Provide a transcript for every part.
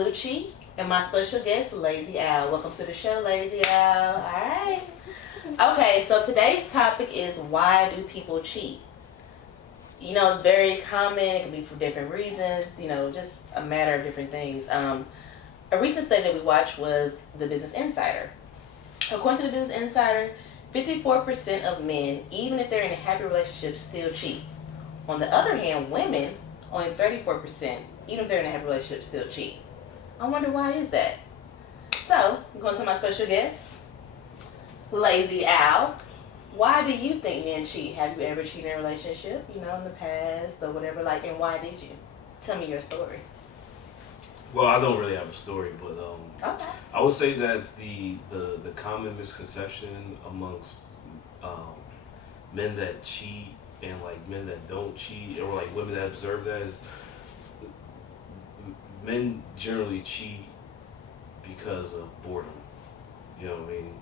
Lucci, and my special guest, Lazy Al. Welcome to the show, Lazy Al. All right. Okay, so today's topic is why do people cheat? You know, it's very common. It can be for different reasons. You know, just a matter of different things. A recent study that we watched was the Business Insider. According to the Business Insider, 54% of men, even if they're in a happy relationship, still cheat. On the other hand, women, only 34%, even if they're in a happy relationship, still cheat. I wonder why is that? So, I'm going to my special guest, Lazy Al. Why do you think men cheat? Have you ever cheated in a relationship, you know, in the past or whatever, like, and why did you? Tell me your story. Well, I don't really have a story, but Okay. I would say that the common misconception amongst men that cheat and like men that don't cheat, or like women that observe that, is men generally cheat because of boredom. You know what I mean?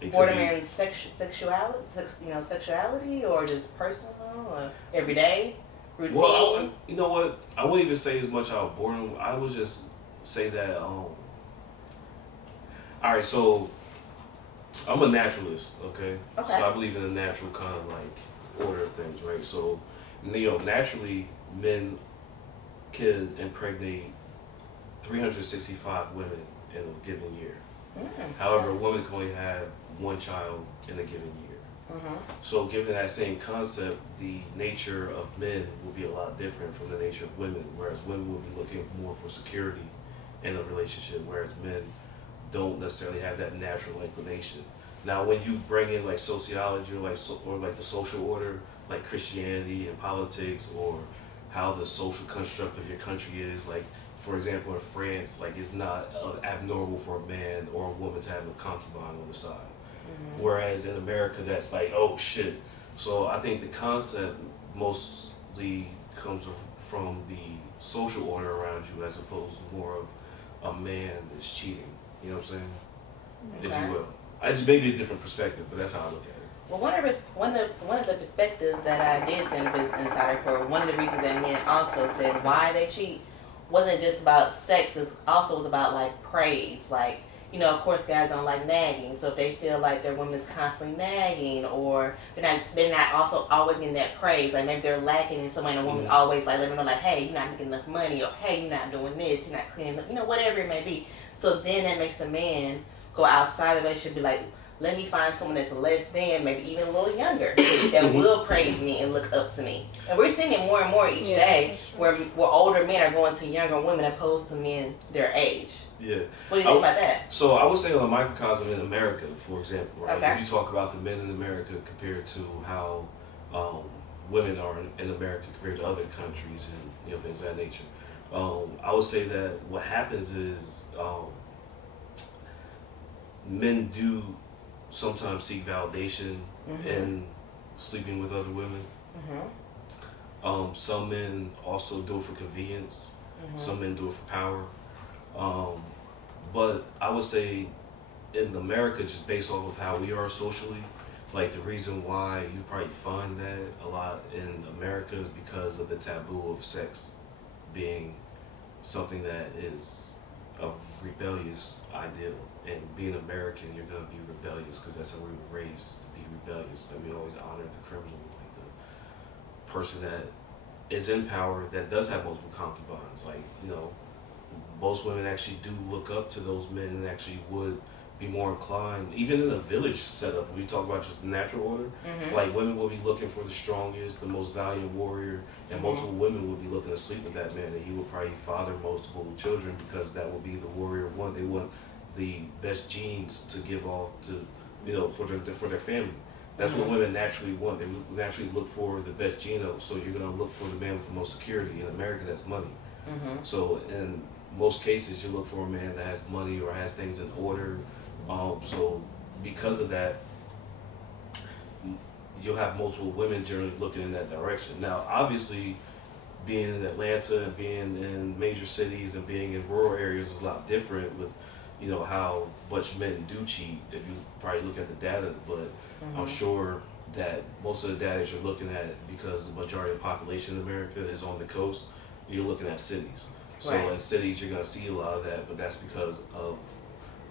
It could Boredom be- and sexuality, or just personal, or everyday routine. Well, you know what? I wouldn't even say as much about boredom. I would just say that. All right, so I'm a naturalist. Okay. Okay. So I believe in a natural kind of like order of things, right? So, you know, naturally, men can impregnate 365 women in a given year. However, a woman can only have one child in a given year. Mm-hmm. So given that same concept, the nature of men will be a lot different from the nature of women, whereas women will be looking more for security in a relationship, whereas men don't necessarily have that natural inclination. Now, when you bring in like sociology or like the social order, like Christianity and politics, or how the social construct of your country is, like for example in France, like it's not abnormal for a man or a woman to have a concubine on the side. Mm-hmm. Whereas in America, that's like, oh shit. So I think the concept mostly comes from the social order around you, as opposed to more of a man that's cheating. You know what I'm saying? If Okay. you will. I just maybe a different perspective, but that's how I look at it. Well, one of the perspectives that I did send a Business Insider for, one of the reasons that men also said why they cheat wasn't just about sex. It also was about like praise. Like, you know, of course, guys don't like nagging. So if they feel like their woman's constantly nagging, or they're not also always getting that praise. Like maybe they're lacking in somebody, and the woman's always like letting them know, like, hey, you're not making enough money, or hey, you're not doing this, you're not cleaning up, you know, whatever it may be. So then that makes the man go outside of it. Should be like, let me find someone that's less than, maybe even a little younger, that will praise me and look up to me. And we're seeing it more and more each day, where older men are going to younger women opposed to men their age. Yeah. What do you think about that? So I would say on a microcosm in America, for example, right? Okay. If you talk about the men in America compared to how women are in America compared to other countries and, you know, things of that nature, I would say that what happens is men do sometimes seek validation in sleeping with other women. Some men also do it for convenience. Some men do it for power. But I would say in America, just based off of how we are socially, like the reason why you probably find that a lot in America is because of the taboo of sex being something that is a rebellious ideal. And being American, you're going to be rebellious because that's how we were raised, to be rebellious. And we always honor the criminal, like the person that is in power that does have multiple concubines. Like, you know, most women actually do look up to those men and actually would be more inclined, even in a village setup, when we talk about just the natural order, like women will be looking for the strongest, the most valiant warrior, and multiple women will be looking to sleep with that man, and he will probably father multiple children because that will be the warrior one. They want the best genes to give off to, you know, for their family. That's what women naturally want. They naturally look for the best genome. So you're gonna look for the man with the most security. In America, that's money. So in most cases, you look for a man that has money or has things in order. So because of that, you'll have multiple women generally looking in that direction. Now, obviously, being in Atlanta and being in major cities and being in rural areas is a lot different with, you know, how much men do cheat if you probably look at the data, but I'm sure that most of the data that you're looking at, because the majority of the population in America is on the coast, you're looking at cities. So Right. in cities, you're going to see a lot of that, but that's because of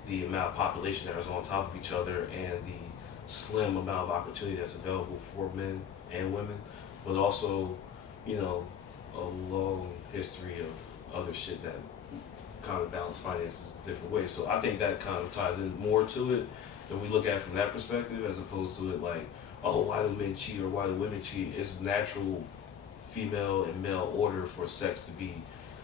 the amount of population that is on top of each other and the slim amount of opportunity that's available for men and women, but also, you know, a long history of other shit that kind of balance finances different ways. So I think that kind of ties in more to it if we look at it from that perspective, as opposed to it like, oh, why do men cheat or why do women cheat? It's natural female and male order for sex to be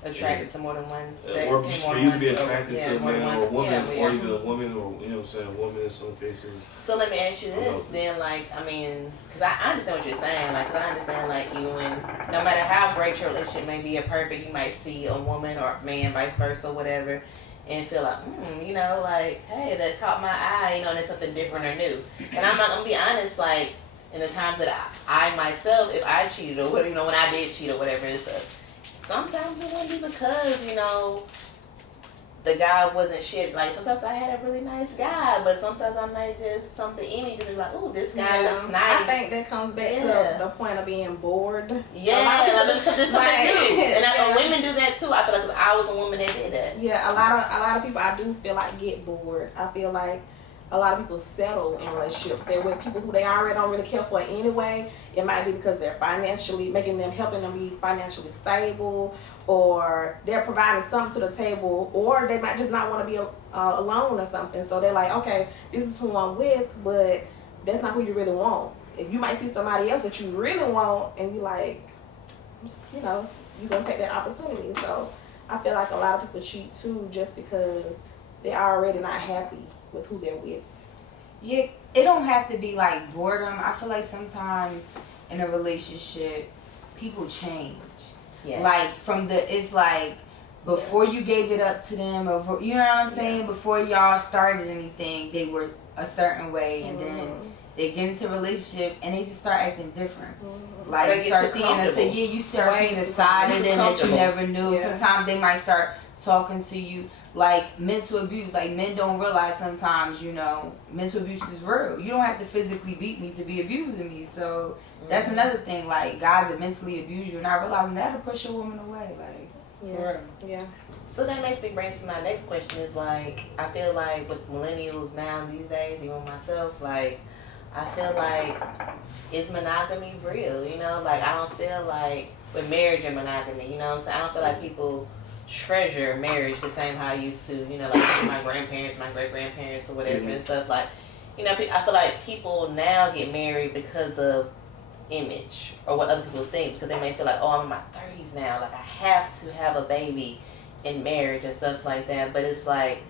Attracted to more than one sex. or more for than you to one- be attracted to a more than man one- or a woman, yeah, or yeah. even a woman, or you know what I'm saying, a woman in some cases. So let me ask you this, Well, then, like, I mean, because I understand what you're saying, like, 'cause I understand, like, even no matter how great your relationship may be, or perfect, you might see a woman or a man, vice versa, whatever, and feel like, you know, like, hey, that caught my eye, you know, and it's something different or new. And I'm gonna be honest, like, in the times that I myself, if I cheated or whatever, you know, when I did cheat or whatever, it's sometimes it wouldn't be because, you know, the guy wasn't shit. Like, sometimes I had a really nice guy, but sometimes I might just something in me to be like, ooh, this guy looks nice. I think that comes back Yeah. to the point of being bored. Yeah, like, there's something new. And yeah. women do that too. I feel like if I was a woman that did that. Yeah, a lot of people I do feel like get bored. I feel like a lot of people settle in relationships. They're with people who they already don't really care for anyway. It might be because they're financially helping them be financially stable, or they're providing something to the table, or they might just not want to be alone or something. So they're like, okay, this is who I'm with, but that's not who you really want. If you might see somebody else that you really want, and you like, you know, you're gonna take that opportunity. So I feel like a lot of people cheat too, just because they're already not happy with who they're with. Yeah, it don't have to be like boredom. I feel like sometimes in a relationship, people change. Yeah. Like it's like before you gave it up to them, or you know what I'm saying. Yeah. Before y'all started anything, they were a certain way, and then they get into a relationship and they just start acting different. Like They you get start too seeing a comfortable. you start Way seeing a too side of them that you comfortable. never knew. Yeah. Sometimes they might start talking to you like mental abuse. Like, men don't realize sometimes, you know, mental abuse is real. You don't have to physically beat me to be abusing me. So that's another thing. Like, guys that mentally abuse you, not realizing that'll push a woman away. Like, Yeah. for real. Yeah. So that makes me bring to my next question is like, I feel like with millennials now these days, even myself, like, I feel like, is monogamy real? You know, like, I don't feel like with marriage and monogamy, you know what I'm saying? I don't feel like people treasure marriage the same how I used to, you know, like my grandparents, my great grandparents, or whatever and stuff. Like, you know, I feel like people now get married because of image or what other people think, because they may feel like, oh, I'm in my 30s now, like I have to have a baby in marriage and stuff like that. But it's like,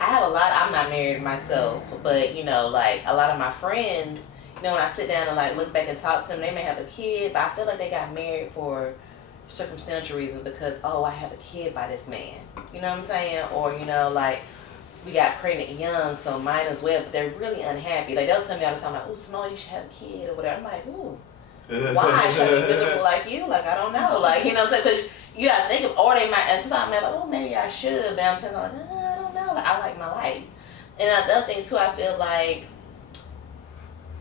I have a lot, I'm not married myself, but, you know, like a lot of my friends, you know, when I sit down and like look back and talk to them, they may have a kid, but I feel like they got married for circumstantial reasons, because, oh, I have a kid by this man, you know what I'm saying? Or, you know, like, we got pregnant young, so might as well. But they're really unhappy. Like, they'll tell me all the time, like, oh, Simone, you should have a kid or whatever. I'm like, ooh, why? Should I be miserable like you? Like, I don't know. Like, you know what I'm saying? Because you got to think of, or they might, and sometimes I'm like, oh, maybe I should. But I'm saying, like, I don't know. Like, I like my life. And the other thing, too, I feel like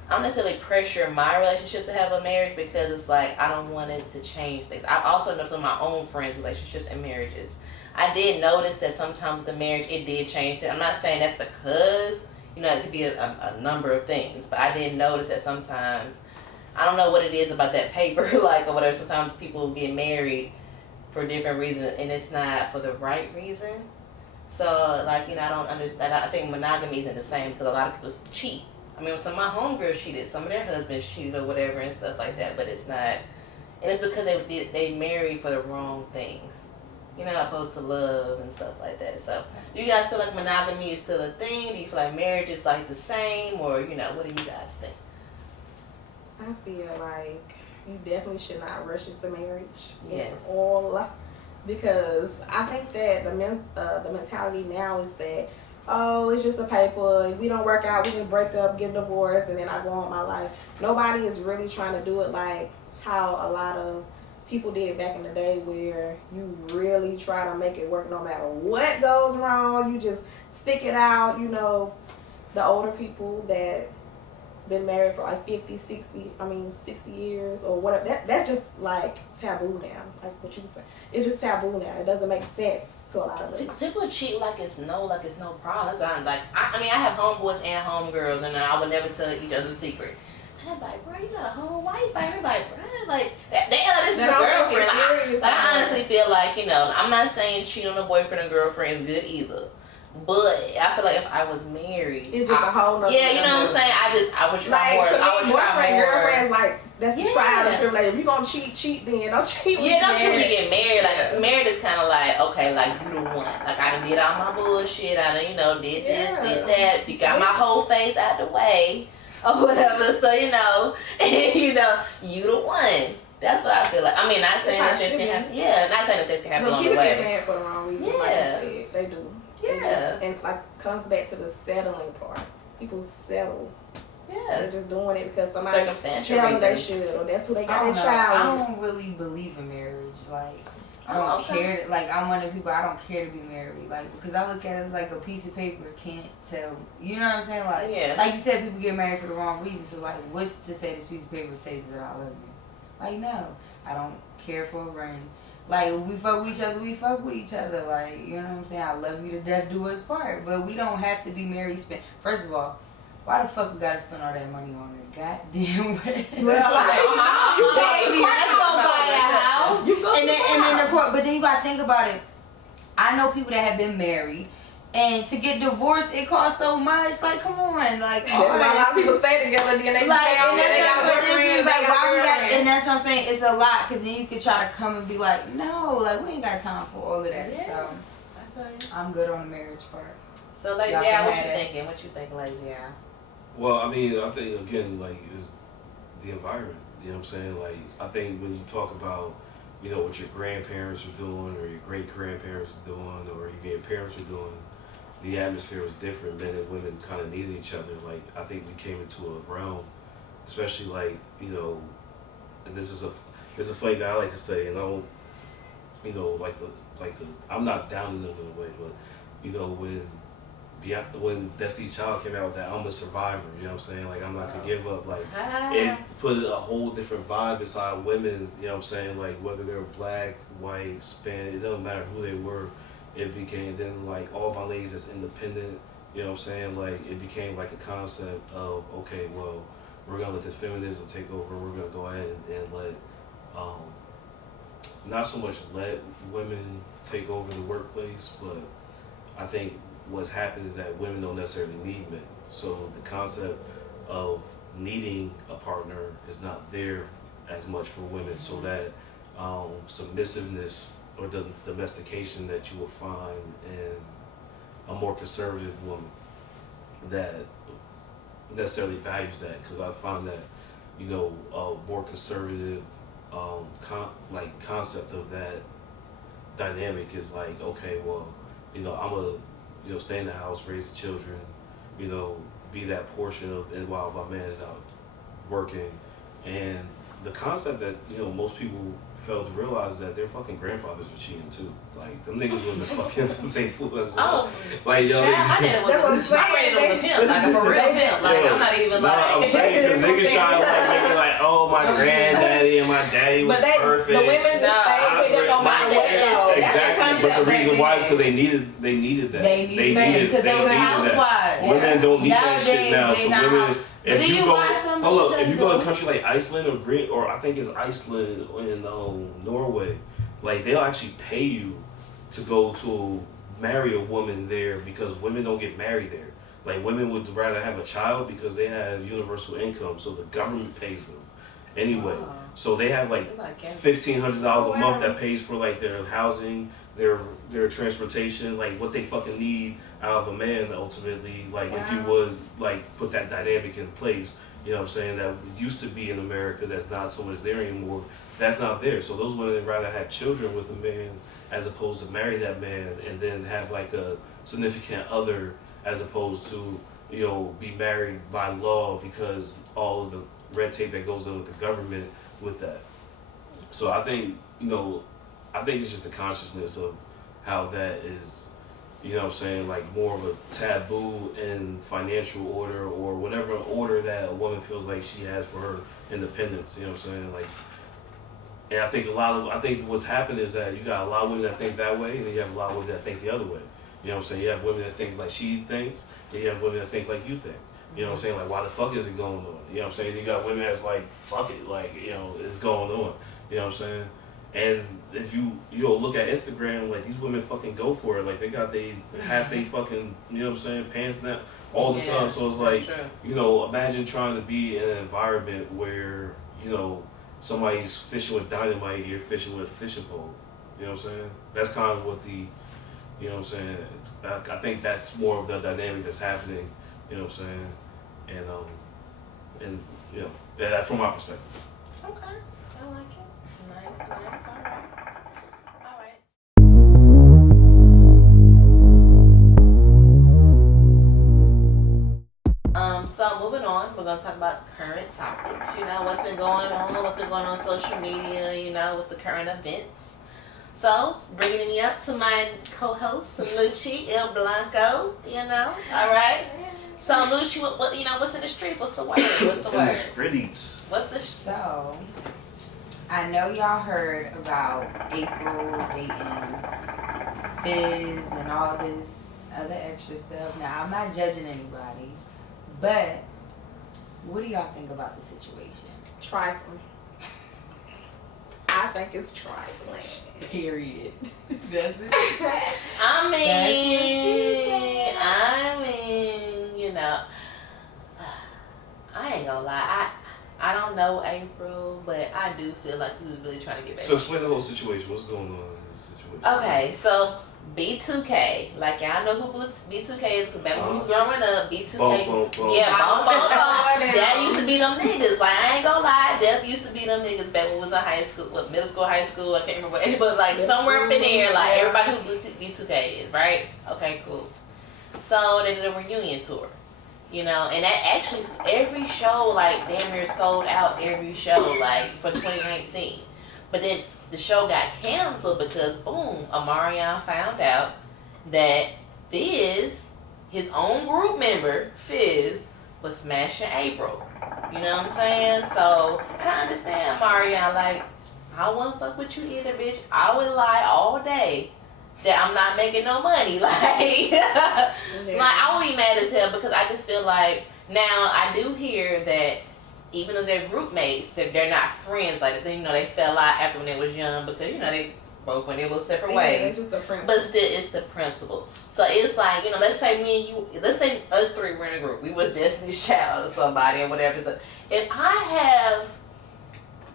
I don't necessarily pressure my relationship to have a marriage, because it's like, I don't want it to change things. I've also noticed in my own friends' relationships and marriages, I did notice that sometimes with the marriage, it did change things. I'm not saying that's because, you know, it could be a number of things, but I did notice that sometimes, I don't know what it is about that paper, like, or whatever, sometimes people get married for different reasons, and it's not for the right reason. So, like, you know, I don't understand. I think monogamy isn't the same, because a lot of people cheat. I mean, some of my homegirls cheated, some of their husbands cheated or whatever and stuff like that, but it's not, and it's because they married for the wrong things. You know, opposed to love and stuff like that. So, do you guys feel like monogamy is still a thing? Do you feel like marriage is like the same, or, you know, what do you guys think? I feel like you definitely should not rush into marriage. Yes. It's all, because I think that the mentality now is that, oh, it's just a paper. If we don't work out, we can break up, get a divorce, and then I go on my life. Nobody is really trying to do it like how a lot of people did it back in the day, where you really try to make it work no matter what goes wrong. You just stick it out. You know, the older people that been married for like 60 years or whatever. That's just like taboo now. Like what you say, it's just taboo now. It doesn't make sense to a lot of us. People cheat like it's no problem. That's why I'm like, I mean, I have homeboys and homegirls, and I would never tell each other's secret. And I'm like, bro, you got a whole wife? Like, like, bro, like, they this is a girlfriend. Like, I honestly feel like, you know, I'm not saying cheat on a boyfriend or girlfriend is good either. But I feel like if I was married, it's just a whole nother. Yeah, you know what I'm saying. I would try more. I would try more. Girlfriends, like that's the trial and tribulation. If you gonna cheat then don't cheat. Don't cheat when you get married. Like married is kind of like okay, like you the one. Like I done did all my bullshit. I done did this, did that. You got my whole face out the way or whatever. So you know, you the one. That's what I feel like. I mean, not saying that this can happen. Yeah, not saying that this can happen on the way. People get married for the wrong reason. Yeah, like they do. Yeah. And like comes back to the settling part. People settle. Yeah. They're just doing it because somebody tells them they should, or that's who they got their I child. don't really believe in marriage. Like I don't care. Like I'm one of the people. I don't care to be married. Like because I look at it as like a piece of paper. Can't tell. You know what I'm saying? Like like you said, people get married for the wrong reason. So like, what's to say this piece of paper says that I love you? Like no, I don't care for a ring. Like, if we fuck with each other, we fuck with each other. Like, you know what I'm saying? I love you to death, do us part. But we don't have to be married. First of all, why the fuck we gotta spend all that money on a goddamn wedding? Well, like, you baby, let's go buy a house. And then the court. But then you gotta think about it. I know people that have been married. And to get divorced, it costs so much. Like, come on, like a lot of people stay together, then they like, and that's what I'm saying. It's a lot, cause then you could try to come and be like, no, like we ain't got time for all of that. Yeah. So I'm good on the marriage part. So, Lazy Al, what you thinking? What you think, Lazy Al? Well, I mean, I think again, like, it's the environment. You know what I'm saying? Like, I think when you talk about, what your grandparents are doing, or your great grandparents are doing, or even your parents are doing. The atmosphere was different. Men and women kind of needed each other. Like I think we came into a realm, especially like and this is a funny that I like to say, and I don't, like to. I'm not downing them in a way, but when Destiny's Child came out with that, I'm a survivor. You know what I'm saying? Like I'm not gonna give up. Like it put a whole different vibe inside women. You know what I'm saying? Like whether they were black, white, Spanish, it doesn't matter who they were. It became then like all my ladies that's independent, you know what I'm saying? Like it became like a concept of okay, well, we're gonna let this feminism take over. We're gonna go ahead and let not so much let women take over the workplace, but I think what's happened is that women don't necessarily need men. So the concept of needing a partner is not there as much for women. So that submissiveness or the domestication that you will find in a more conservative woman that necessarily values that, because I find that a more conservative concept of that dynamic is like, okay, well, I'm a stay in the house, raise the children, be that portion of it while my man is out working. And the concept that most people fail to realize that their fucking grandfathers were cheating too. Like them niggas wasn't fucking faithful as well. Like my granddad was a pimp, like a for real pimp. Like I'm not even like. I'm saying because niggas trying to make it like, oh my granddaddy and my daddy was perfect. The women just stay with them no matter what. Exactly, but the reason why is because they needed that. They needed because they were housewives. Women don't need that shit now. So women. If you go to a country like Iceland or I think it's Iceland and Norway, like they'll actually pay you to go to marry a woman there because women don't get married there. Like women would rather have a child because they have universal income, so the government pays them anyway. Wow. So they have like $1,500 a month that pays for like their housing, their transportation, like what they fucking need out of a man ultimately. Like if you would like put that dynamic in place, you know what I'm saying, that used to be in America that's not so much there anymore. That's not there. So those women would rather have children with a man as opposed to marry that man and then have like a significant other as opposed to, be married by law because all of the red tape that goes on with the government with that. So I think, it's just a consciousness of how that is you know what I'm saying, like more of a taboo in financial order or whatever order that a woman feels like she has for her independence. You know what I'm saying, like. And I think what's happened is that you got a lot of women that think that way, and then you have a lot of women that think the other way. You know what I'm saying? You have women that think like she thinks, and you have women that think like you think. You know what I'm saying? Like, why the fuck is it going on? You know what I'm saying? You got women that's like, fuck it, like, you know, it's going on. You know what I'm saying? And if you'll look at Instagram, like, these women fucking go for it. Like, they got half they fucking, you know what I'm saying, pants down all the time. So it's like, you know, imagine trying to be in an environment where, you know, somebody's fishing with dynamite, you're fishing with a fishing pole. You know what I'm saying? That's kind of what you know what I'm saying? I think that's more of the dynamic that's happening, you know what I'm saying? And you know, that's from my perspective. Okay, I like it. Nice, all right. So moving on, we're gonna talk about current topics. You know, what's been going on social media, you know, what's the current events. So, bringing me up to my co-host, Lucci El Blanco, you know, all right? So, Lucci, what you know, what's in the streets? What's the word? What's the word? What's the So, I know y'all heard about April dating Fizz and all this other extra stuff. Now, I'm not judging anybody, but what do y'all think about the situation? Trifling. I think it's trifling. Period. That's it. I mean, that's what she said. you know, I ain't gonna lie. I don't know April, but I do feel like he was really trying to get back. So explain the whole situation. What's going on in this situation? Okay, so B2K, like y'all know who B2K is, because back when we was growing up, B2K, yeah, Dad used to be them niggas. Like, I ain't gonna lie, Dad used to be them niggas back when we was in high school, middle school, high school, I can't remember, but like somewhere up in there, like everybody who B2K is, right? Okay, cool. So they did a reunion tour, you know, and that actually every show like damn near sold out every show like for 2019, but then the show got canceled because, boom, Amarion found out that Fizz, his own group member, Fizz, was smashing April. You know what I'm saying? So, and I understand, Amarion, like, I wouldn't fuck with you either, bitch. I would lie all day that I'm not making no money. Like, like I would be mad as hell because I just feel like, now, I do hear that even though they're group mates, they're not friends. Like, you know, they fell out after when they was young because, you know, they both went their little separate ways. It's just the principle. But still, it's the principle. So it's like, you know, let's say me and you, let's say us three were in a group. We was Destiny's Child or somebody or whatever. So if I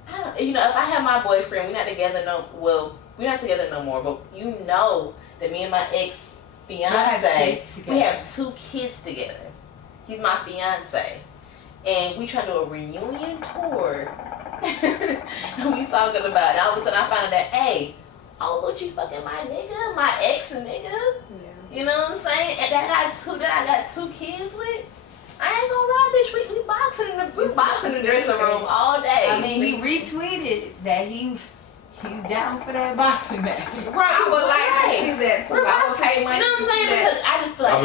have my boyfriend, we're not together no more, but you know that me and my ex-fiance, we have 2 kids together. He's my fiance. And we trying to do a reunion tour. And we talking about it. All of a sudden I found out that, hey, Lucci fucking my nigga, my ex nigga. Yeah. You know what I'm saying? And that I got 2 kids with. I ain't gonna lie, bitch. We boxing in the dressing room all day. I mean, he retweeted that he's down for that boxing match. Right, I would like to see that too. I would pay money. You know what I'm saying? Because I just feel like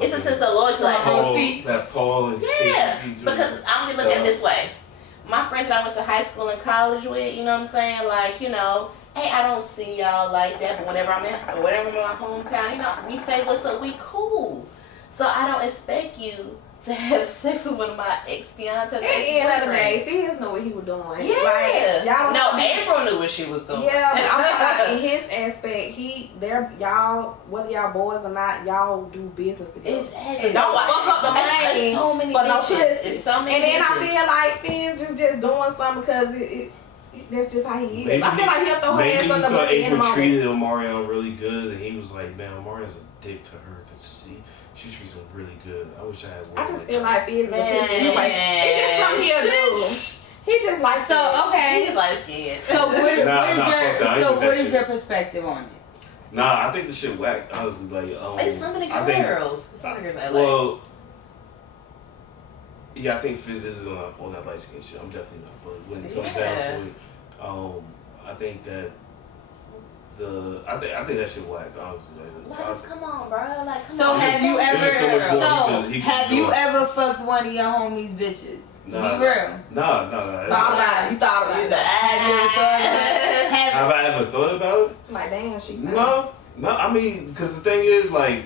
it's a sense of loyalty. Like, that Paul and yeah, Casey, because I'm gonna look at it this way. My friends that I went to high school and college with, you know what I'm saying? Like, you know, hey, I don't see y'all like that, but whenever I'm in my hometown, you know, we say what's up, we cool. So I don't expect you to have sex with one of my ex-fiancés. At the end of the day, Fizz knew what he was doing. Yeah. Like, y'all don't April knew what she was doing. Yeah, but I'm like, in his aspect, y'all, whether y'all boys or not, y'all do business together. Exactly. Don't fuck up the money. So many for no bitches. pussy. It's so many and then bitches. I feel like Fizz just doing something because that's just how he is. Maybe I feel like he'll throw maybe hands he on the thought pussy in the April moment. treated Omarion really good, and he was like, man, Omarion's a dick to her because she treats him really good. I wish I had one. I just feel like Fizz is a Man. pussy. Like, it's just something he'll do. He just like So, okay. He's light skinned. So what fuck is that your perspective on it? Nah, I think the shit whack. Honestly, like It's some of the I think- girls. Some of the girls in LA. Well, yeah, I think Fizz is on that light skin shit. I'm definitely not. But when it comes down to it, I think that I think that shit whack, honestly. Like, come on, bro. Like, come So on. have you There's just so much ever? more he could Have do. you ever fucked one of your homies' bitches? Nah. Be real. Nah. Thought about it. You thought about it. Have you ever thought about it? Have I ever thought about it? Like, damn, she. No. I mean, because the thing is, like,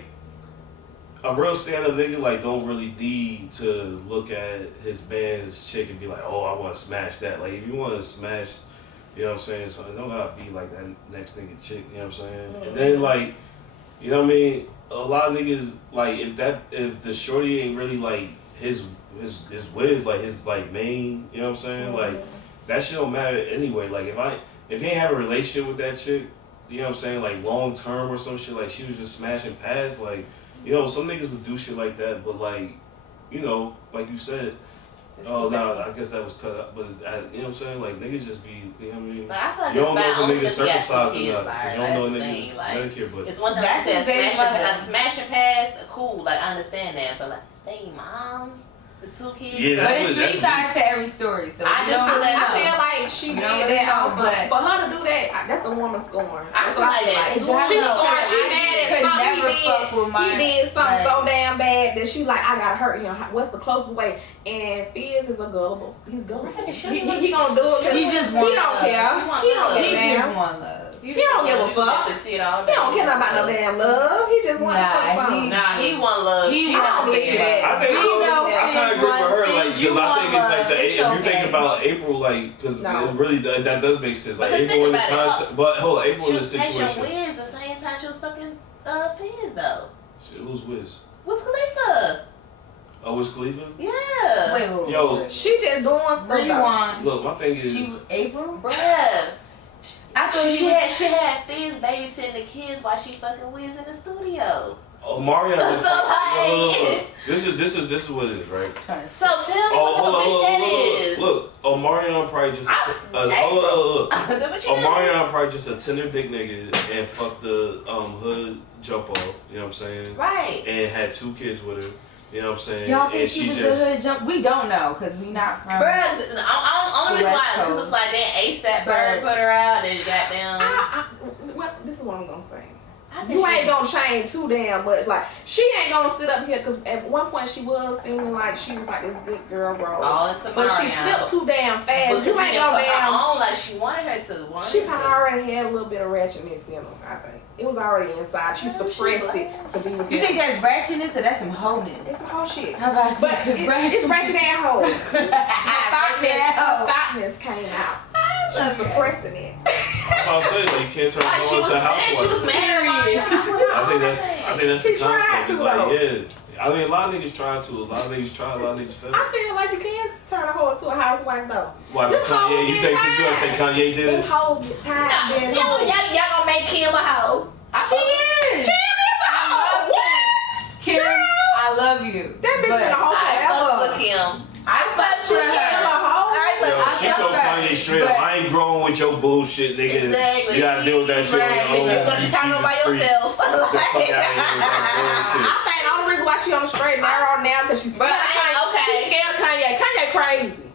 a real stand-up nigga, like, don't really need to look at his man's chick and be like, oh, I want to smash that. Like, if you want to smash, you know what I'm saying, so it don't gotta be like that next nigga chick, you know what I'm saying? Mm-hmm. And then, like, you know what I mean? A lot of niggas, like, if the shorty ain't really, like, his whiz, like, his, like, main, you know what I'm saying? Mm-hmm. Like, that shit don't matter anyway. Like, if you ain't have a relationship with that chick, you know what I'm saying, like, long term or some shit, like, she was just smashing past, like, you know, some niggas would do shit like that, but, like, you know, like you said, oh, no, I guess that was cut up, but, you know what I'm saying, like, niggas just be, you know what I mean? But I feel like You it's don't know if fine a only nigga's because he has circumcised two or kids not, by her. because you That's don't know the a thing. nigga Like, Medicare, but it's one thing That's to his baby smashing past, cool. Like, I understand that, but like, stay moms, the two kids. Yeah, But that's it's what- three that's sides to every story, so I we just don't feel really like- know. I feel like she You did don't really that know, also. but- For her to do that, that's a woman scorn. I That's feel what like that She's too. scorned. She I mad at could something never fuck with he my- did. He did something like- so damn bad that she like, I gotta hurt you. What's the closest way? And Fizz is a gullible. He's gullible. Right, He gonna do it. He just He want don't love. care. He don't He give a just damn. want love. He don't give a fuck. He don't care nothing about no damn love. He just want Nah, fuck something. Nah, he want love. He She want don't believe care. that. I think We know I kind of Fizz agree with her, wants like, Fizz, you because I want think it's like love. the It's if you okay. think about April, like, because No. it really that does make sense. Like, Because April in the think about it, concept, but hold on, April She in the was patient situation. Wiz the same time she was fucking Fizz though. Shit, who's Wiz? What's Khalifa? Oh, it's Khalifa? Yeah. Wait. Yo. She just doing something. Rewind. Look, my thing is. She April? Bruh. I thought She she was. had Fizz babysitting the kids while she fucking Wiz in the studio. Oh, Mario. So, like- This is what it is, right? So tell me Oh, what type hold of on, bitch look, that look, is. look. Omarion probably just. April. Look. What you doing? Omarion probably just a tender dick nigga and fucked the hood jump off. You know what I'm saying? Right. And had 2 kids with her. You know what I'm saying? Y'all and think she was the hood jump? We don't know because we not from. Bruh, only The reason West why, because Coast. it's like that ASAP But- Bird put her out and goddamn. This is what I'm gonna say. I think You she- ain't gonna change too damn much. Like, she ain't gonna sit up here because at one point she was seeming like she was like this good girl role. all into But she flipped too damn fast. Because You she ain't didn't gonna put her damn. on like she wanted her to. She kind of already had a little bit of ratchetness in her, I think. It was already inside. She Yeah, she suppressed it was. to be with You him. think that's ratchetness or that's some It's wholeness? some whole shit. How about But it's ratchet and hoe. Thoughtness came out. She was suppressing it. I was saying, like, you can't turn Like her she on was to a mad. She was housewife. mad. I think that's She the tried concept. to, It's like, though. yeah. I mean, a lot of niggas try to. A lot of niggas try. A lot of niggas fail. I feel like you can turn a hoe into a housewife though. Why? Because Them hoes Kanye? You get think you gonna tired. say Kanye did Them it? hoes get tired being Y'all hoes. gonna make Kim a hoe. She is. I love Kim. Kim, I love you. That bitch But been a hoe I fuck with forever. Kim. I fuck with Kim a her. hoe? Yo, I she felt told right, Kanye straight up, but- I ain't growing with your bullshit, nigga. Exactly. You gotta deal with that shit Right. on your own. You go to Chicago by Jesus freak. yourself. Get the fuck out of here with that I think the only reason why she on the straight and narrow now because she's But scared of Kanye. okay. She's scared of Kanye. Kanye crazy.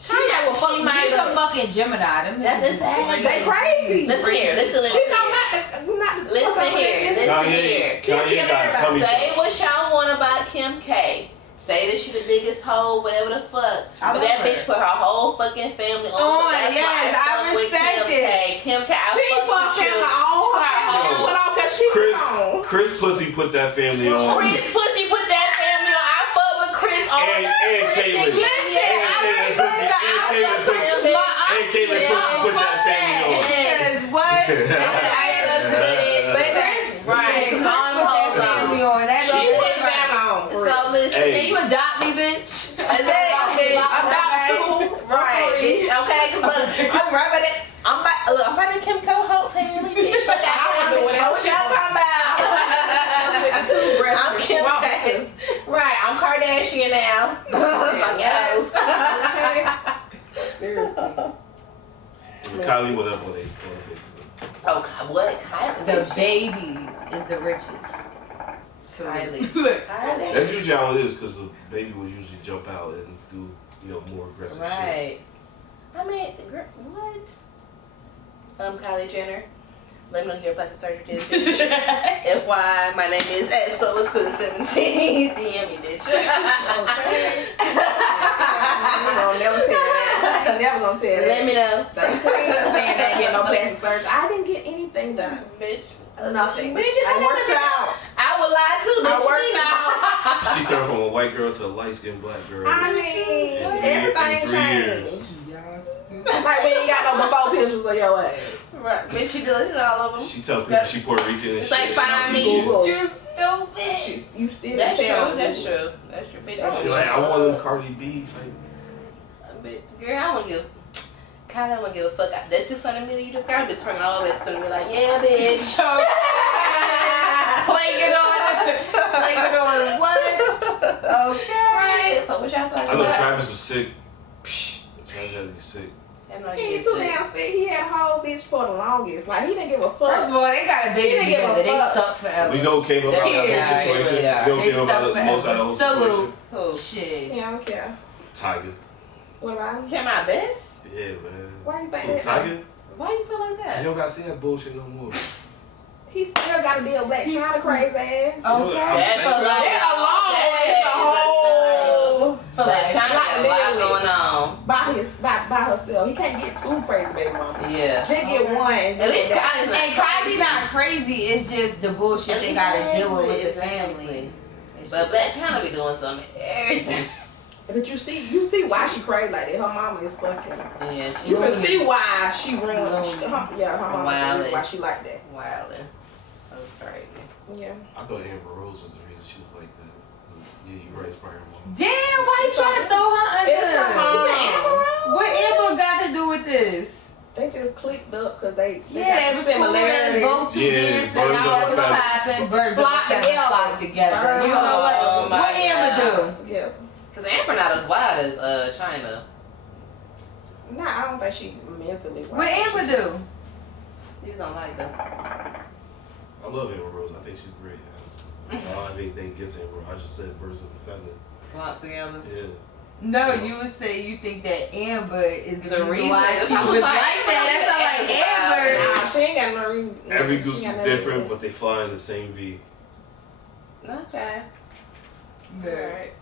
Kanye will fuck she with She's you. a fucking Gemini. Them That's niggas is exactly. They crazy. Listen here. Listen She know here. not to Listen here. Listen here. Kanye got a tummy Say tuck. what y'all want about Kim K. Say that she the biggest hoe, whatever the fuck. I But love that her. bitch put her whole fucking family on. On, so that's yes, why I fuck with respect Kim it. K. Kim K. I She fuck fucked with him you. on. Yo. Put on because she on. Chris Pussy put that family on. Chris Pussy put that family on. I fuck with Chris on. And Caitlyn. Listen, And Caitlyn Pussy. And Caitlyn Pussy put that family on. Because what? Right. Chris On put that hold family on. on. That's She okay. put that on. So listen. Hey. Can you adopt me, bitch? Exactly. Adopt two. Right, bitch. Okay, 'cause look, I'm right with it. I'm about to Kim Ho family, bitch. I wanna do whatever What y'all talking about? Toothbrush. I'm She Kim wants K. to. Right, I'm Kardashian now. Yes. Okay. Seriously. Kylie went up on it. Oh, what? Kylie? The baby is the richest. So, Kylie. Look. Kylie. That's usually how it is because the baby will usually jump out and do, more aggressive shit. Right. I mean, what? Kylie Jenner. Let me know your plastic surgery did. FY, my name is so it's 17. DM me, bitch. Okay. You know, never tell that. I ain't never gonna tell that. Let me know. That's saying they ain't get no plastic surgery. I didn't get anything done. Bitch. Nothing. Bitch, I worked out. I would lie too. I worked out. She turned from a white girl to a light skinned black girl. I mean, in everything 3 changed. years. Y'all stupid. Like we ain't got no before pictures of your ass. Right. Bitch, she deleted all of them. She tell people she Puerto Rican and It's shit. like, She find not me. Google. You stupid. You still That's tell true. me. That's true. That's true. Bitch, She like, I want them Cardi B type. Girl, I don't give. Kind of don't give a fuck. That 600 million you just got, be turning all this and be like, yeah, bitch. Playing on what? Okay. Right. But what y'all talking I know about? Travis was sick. Travis had to be sick. I know He you ain't too sick. damn sick. He had a whole bitch for the longest. Like he didn't give a fuck. First of all, they got a He baby didn't give a together. They fuck. stuck forever. We know came up out of Yeah, that whole situation. yeah, We know They came up stuck out of forever. most of that whole Salute. situation. Who? Shit. Yeah, I don't care. Tiger. What about him? Came out best? Yeah, man. Why you think Who, that? Tiger? Why you feel like Cause that? you don't gotta see that bullshit no more. He still got to deal with Black China crazy ass. Okay. That's a lot. That alone That is a whole Feel like China Like got a lot going on. by herself. He can't get two crazy baby mama. Yeah. Just get one. And At least that. Kylie's And Kylie not crazy. It's just the bullshit they gotta deal with the family. It's But just- Black China be doing something everything. But you see why she crazy like that. Her mama is fucking. Yeah, she You can was see why she ruined. Lonely. Yeah, her mama Wildin'. is why she like that. wildin'. That was crazy. Yeah. I thought Amber Rose was the reason she was like that. Yeah, you're right. It's probably her mom. Damn, why you trying to throw her It's her under? mom. What Amber got to do with this? They just clicked up because they Yeah, got they was cool. They similarities. both two Yeah, dancing. birds of All a was feather. popping. Birds of a Flock feather together. flock together. You know Oh, what? my What Amber do? Yeah. Because Amber not as wild as China. Nah, I don't think she mentally. What Amber do? You just don't like her. I love Amber Rose. I think she's great. I don't have anything against Amber Rose. I just said birds of a feather. Flock together. Yeah. No, you would say you think that Amber is the, The reason why reason- she I was was like like, that. That's not like Amber. Nah, she ain't got no reason. Every She goose got is no different, reason. but they fly in the same V. Okay. Good. Alright.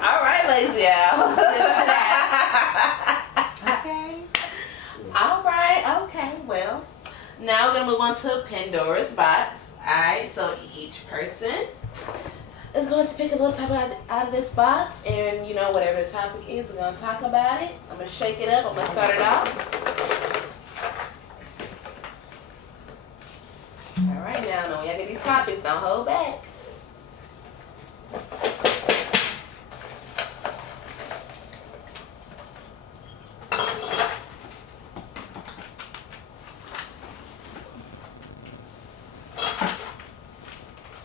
Alright, lazy owl. Okay. Alright, okay, well. Now we're gonna move on to Pandora's box. Alright, so each person is going to pick a little topic out of this box, and you know, whatever the topic is, we're gonna talk about it. I'm gonna shake it up, I'm gonna start it off. Alright, now when y'all get these topics, don't hold back.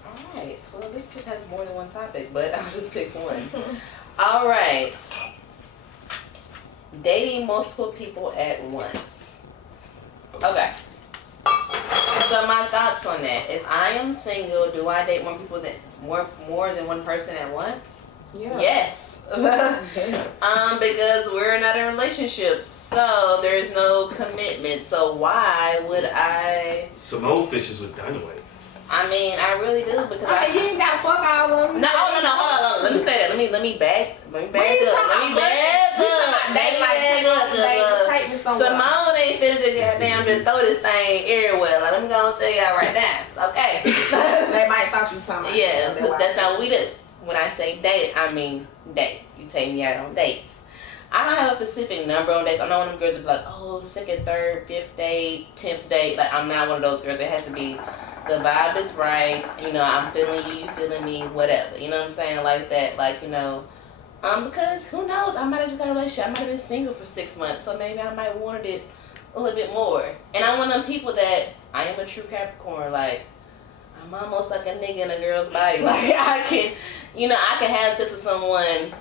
Alright, well this just has more than one topic, but I'll just pick one. Alright. Dating multiple people at once. Okay. So my thoughts on that. If I am single, do I date more than one person at once? Yeah. Yes. Because we're not in relationships, so there's no commitment. So why would I? Simone fishes with dynamite. I mean, I really do because I mean, you ain't gotta fuck all of them. No, hold on. Let me say that. Let me back up. Let me back up. Simone ain't finna the goddamn just throw this thing everywhere. Like, I'm gonna tell y'all right now. Okay. They might thought you talking about. Yeah, That's why. that's not what we do. When I say date, I mean date. You take me out on dates. I don't have a specific number on dates. I'm not one of them girls that be like, oh, second, third, fifth date, 10th date. Like, I'm not one of those girls. It has to be, the vibe is right. You know, I'm feeling you, you feeling me, whatever. You know what I'm saying? Like that. Like, you know, because who knows? I might have just got a relationship. I might have been single for 6 months. So maybe I might wanted it a little bit more. And I'm one of them people that, I am a true Capricorn. Like, I'm almost like a nigga in a girl's body. Like, I can have sex with someone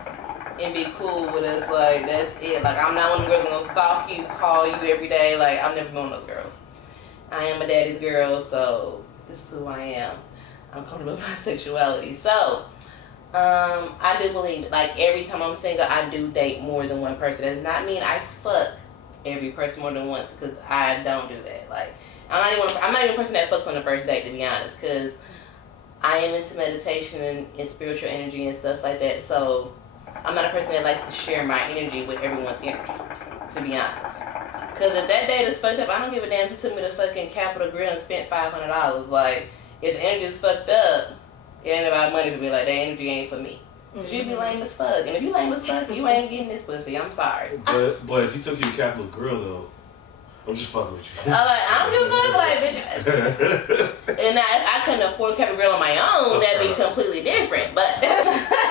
and be cool with us. Like, that's it. Like, I'm not one of the girls that's gonna stalk you, call you every day. Like, I've never been one of those girls. I am a daddy's girl, so this is who I am. I'm comfortable with my sexuality. So, I do believe, like, every time I'm single, I do date more than one person. That does not mean I fuck every person more than once because I don't do that. Like, I'm not even a person that fucks on the first date, to be honest, because I am into meditation and spiritual energy and stuff like that. So I'm not a person that likes to share my energy with everyone's energy, to be honest. Because if that date is fucked up, I don't give a damn if you took me to fucking Capitol Grill and spent $500. Like, if the energy is fucked up, it ain't about money to be like, that energy ain't for me. Because you be lame as fuck. And if you lame as fuck, you ain't getting this pussy. I'm sorry. But if you took you to Capitol Grill, though, I'm just fucking with you. I don't give a fuck, like, bitch. And now, if I couldn't afford Capitol Grill on my own, that'd be completely different. But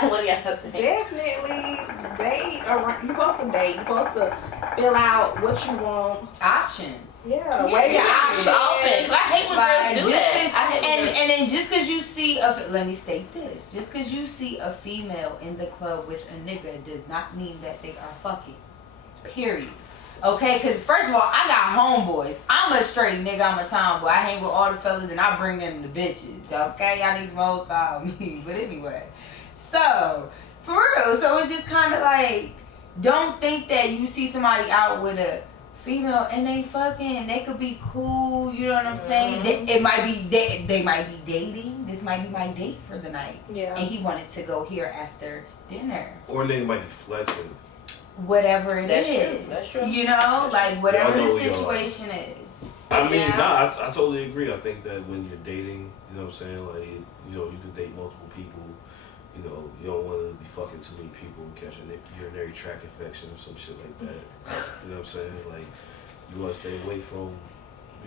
what do y'all think? Definitely date. You're supposed to date. You're supposed to fill out what you want. Options. Yeah, weigh your options. I hate when girls do that. I hate when girls. And then just because you see let me state this. Just because you see a female in the club with a nigga does not mean that they are fucking. Period. Okay, because first of all, I got homeboys. I'm a straight nigga. I'm a tomboy. I hang with all the fellas and I bring them the bitches. Okay, y'all need some hoes call me. But anyway, so for real, so it's just kind of like, don't think that you see somebody out with a female and they could be cool. You know what I'm saying? It might be they might be dating. This might be my date for the night. Yeah. And he wanted to go here after dinner. Or they might be flexing. Whatever it That's is, true. That's true. You know, like whatever Y'all know the y'all. situation is. I mean, Yeah. I totally agree. I think that when you're dating, you know what I'm saying, like, you know, you can date multiple people. You know, you don't want to be fucking too many people and catch a urinary tract infection or some shit like that. You know what I'm saying? Like, you want to stay away from,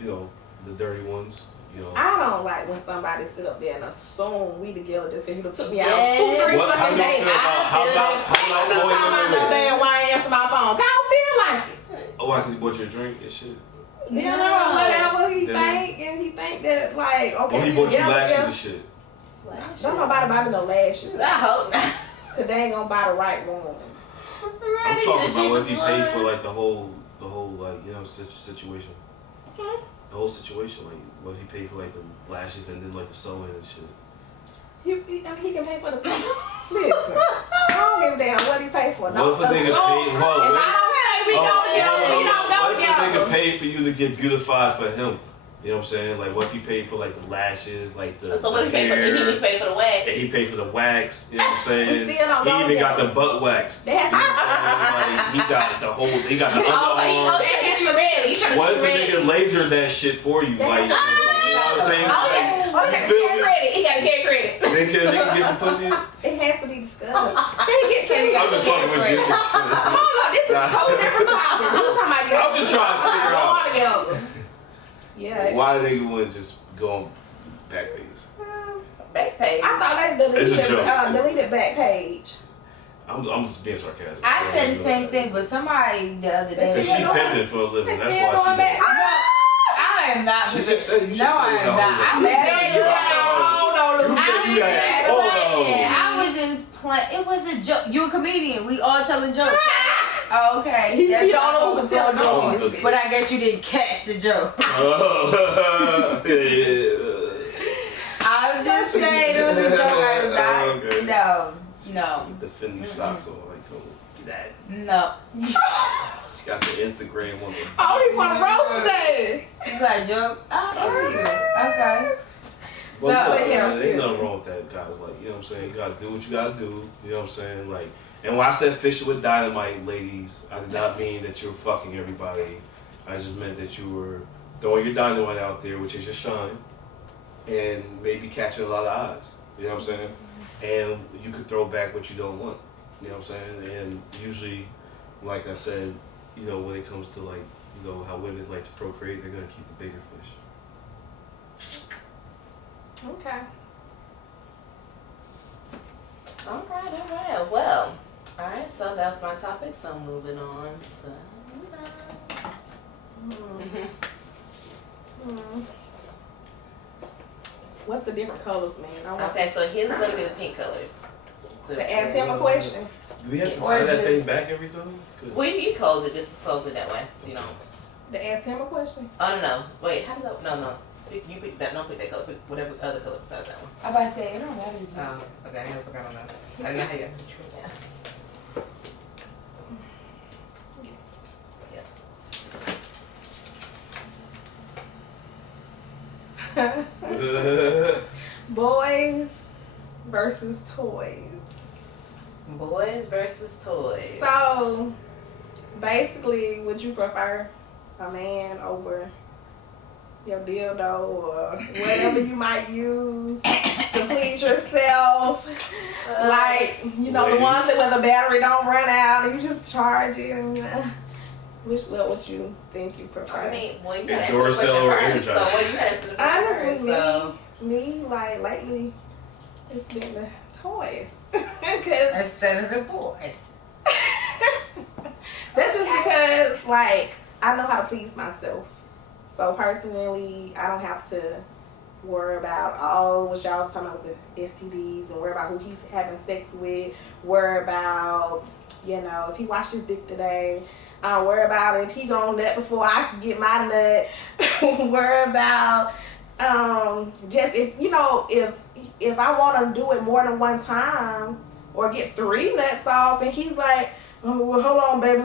you know, the dirty ones. You know. I don't like when somebody sit up there and assume we together just because you done took me out Yes. 2, 3 What, how fucking you days. feel about, how about, I know damn why I ain't answer my phone. I don't feel like it. oh, why, because he bought you a drink and shit? You know, whatever he think, and he think that, like, okay. Or he bought you yeah, lashes yeah. and shit? Don't nobody buy me no lashes. I hope not. Cause they ain't gonna buy the right ones. I'm talking about what if he paid for, like, the whole, like, you know, situation. The whole situation, like, what if he paid for, like, the lashes and then, like, the sewing and shit? I mean, he can pay for the. Listen, I don't give a damn what he pay for. What if a nigga paid, If I don't say we go together, we don't go what if a nigga together. paid for you to get beautified for him? You know what I'm saying? Like, what if he paid for, like, the lashes, like, the So what if he paid for? He paid for the wax. And he paid for the wax, you know what I'm saying? We still don't He go even got together. the butt wax. They have You know what I'm saying? Like, he got the whole, he got the underarm. Trying to get you ready. He's trying to What get if you a nigga ready. lasered that shit for you? Like, you know what I'm saying? Oh, Like, he got to feel carry me? credit. He got to carry credit. Then can get some pussy? It has to be discussed. Can we I'm just fucking with you. Hold on, this is a totally different topic. We talking about I'm just trying to figure out. together. Yeah. Why they wouldn't just go on back page? Back page. I thought they It's a deleted, joke. deleted back page. I'm just being sarcastic. I said the same thing, but somebody the other day. And she pimping for a living. They That's still why going back. she. I am not. She just said you should No, say I that am not. whole I'm thing. mad. You got I you got all those. I was just playing. It was a joke. You a comedian. We all telling jokes. Oh, okay. He That's don't not know what who to tell was going on. jokes. But I guess you didn't catch the joke. Oh. I'm just saying it was a joke. I'm not. Okay. No. The Fendi socks on, like, oh, that. No. She got the Instagram on. Oh, he want to roast that. You got a joke? I heard you. Okay. Well, So- ain't nothing wrong with that, guys. Like, you know what I'm saying? You gotta do what you gotta do. You know what I'm saying? Like, and when I said fishing with dynamite, ladies, I did not mean that you were fucking everybody. I just meant that you were throwing your dynamite out there, which is your shine, and maybe catching a lot of eyes. You know what I'm saying? And you could throw back what you don't want. You know what I'm saying? And usually, like I said, you know, when it comes to, like, you know, how women like to procreate, they're gonna keep the bigger fish. Okay. All right. Well, all right. So that's my topic. So moving on. So, What's the different colors, man? I want okay. So here's gonna be the pink colors. So, to ask him a question. Do we have to Or tie that thing just- back every time? 'Cause well, you close it. Just close it that way. So you don't. To ask him a question. Oh no. Wait. How does that? No. You pick that. Don't pick that color. Pick whatever other color besides that one. I'm about to say it don't matter. Just Okay. I don't know. I didn't know how you. Yeah. Boys versus toys. Boys versus toys. So, basically, would you prefer a man over your dildo or whatever you might use to please yourself? Like, you know, the ones that where the battery don't run out and you just charge it. And, what would you think you prefer? I mean, well, you Yeah, gotta answer the Duracell or question first. So, Energizer? what you answer the Honestly, question first? So, me, like, lately, it's been the toys. 'Cause Instead of the boys. that's just because, like, I know how to please myself. So personally, I don't have to worry about all what y'all was talking about with the STDs and worry about who he's having sex with. Worry about, you know, if he washed his dick today. Worry about if he gonna nut before I can get my nut. Worry about just if you know if I want to do it more than one time or get 3 nuts off and he's like, oh, well, hold on, baby,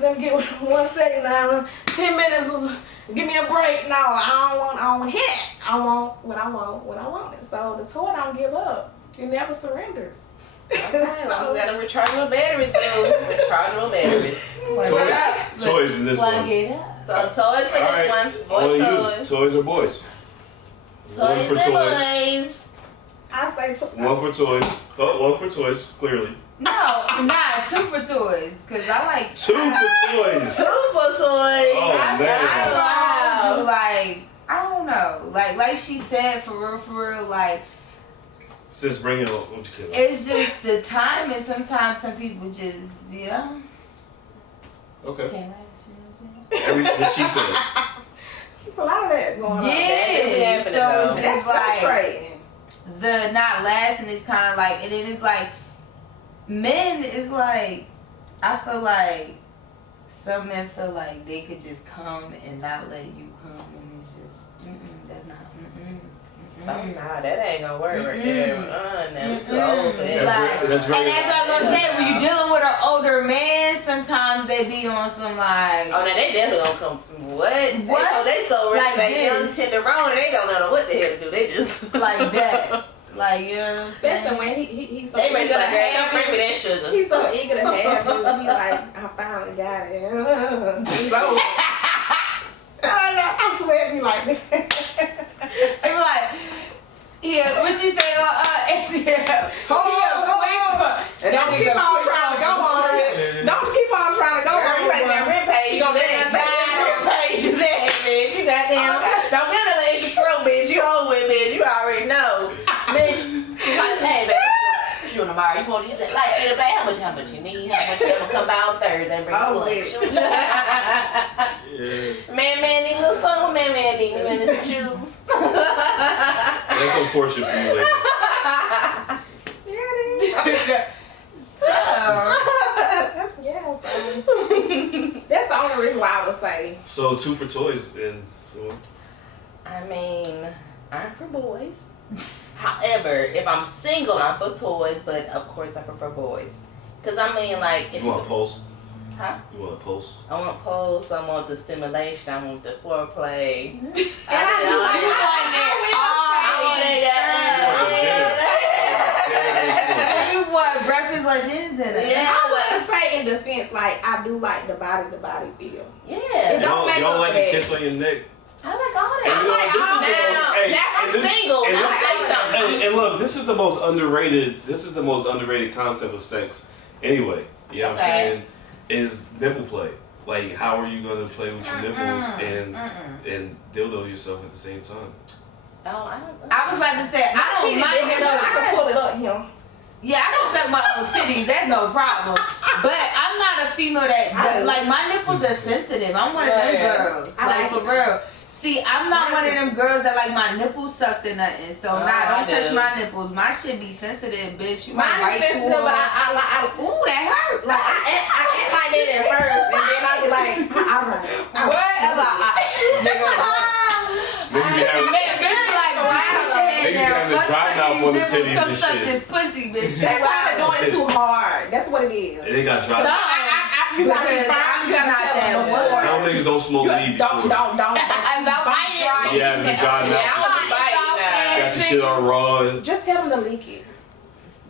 let me get 1 second now, 10 minutes. Give me a break. No, I don't want hit. I want what I want. So the toy don't give up. It never surrenders. okay, well, we got them rechargeable batteries, though. Rechargeable batteries. Toys in this Plug one. it up. So, toys for this one. Boy toys. Toys or boys? One Toys for and toys. boys. I say One for toys. Oh, one for toys, clearly. No, nah, 2 for toys. Cause I like 2 for toys. 2 for toys. Oh, man. Wow. Like, I don't know. Like she said, for real, like, Sis, bring it up. I'm just kidding. it's just the time, and sometimes some people just, you know, Okay. can't last, you know what I'm saying? What she said. It's a lot of that going on. Yeah, happening, so though. it's That's just like frustrating. the not lasting is kind of like, and then it's like men is like, I feel like some men feel like they could just come and not let you come, and it's just that's not Oh, nah, that ain't gonna work right there. No, too old for that. Like, That's very- and that's what I'm gonna say. When you're dealing with an older man, sometimes they be on some like. Oh, now they definitely gonna come. What? What? They so rich, Like like young this. tenderoni, they don't know what the hell to do. They just Like that. Like, you know what I'm saying? Especially when he's so They eager raise to like, girl, don't have bring me you. that sugar. He's so eager to have you. He's like, I finally got it. It's over. I swear it be like that. They be like, yeah, what she say on ATL? Hold on. And don't keep on trying to go on it. Don't keep on trying to go Girl, on you ain't it. got rent pay. You gonna let that that rent pay, you that, bitch. You goddamn. Don't get another extra stroke, bitch. You old with, bitch. You already know. Bitch, you like, hey, baby. You want tomorrow? You want to use like, hey, babe, how much you need? How much you ever come by on Thursday and bring Oh, lunch? Yeah. Man, need a little something. Man, need some shoes. That's unfortunate for you ladies. Yeah, it is. Yeah, so that's the only reason why I would say. So 2 for toys and so I mean, I'm for boys. However, if I'm single, I'm for toys, but of course I prefer boys. Cause I mean, like, if you want a pulse? Huh? You want a pulse? I want pulse, I want the stimulation, I want the foreplay. And You want breakfast, lunch, and dinner. Yeah, I wouldn't say in defense, like, I do like the body feel. yeah. You don't like a kiss on your neck? I like all that. And you know, I like this all is the that. most- hey, Now, if I'm and this- single, and I'll this- say something. And look, this is the most underrated. This is the most underrated concept of sex. Anyway, you know what I'm saying? Is nipple play. Like, how are you gonna play with your nipples and dildo yourself at the same time? Oh, I don't. I was about to say, I don't mind I can pull it up here. Yeah, I can suck my own titties. That's no problem. But I'm not a female that like, my nipples are sensitive. I'm one of them girls. I Like, like for real. See, I'm not one of them girls that like my nipples sucked or nothing. So, don't touch my nipples. My shit be sensitive, bitch. You might Mine is bite too sensitive, but hard. Ooh, that hurt. I act like that at first, and then I be like, Maybe you have. They be having to drive out for the titties Come and suck shit. this pussy, bitch. They're probably doing it too hard. That's what it is. They got So, dropped. You gotta be because firm. I'm You gotta not tell that them one. before. Some niggas don't smoke weed. Don't. I about biting. Yeah, vagina. Yeah, I was biting now. Got your shit on raw. Just tell them to leak it.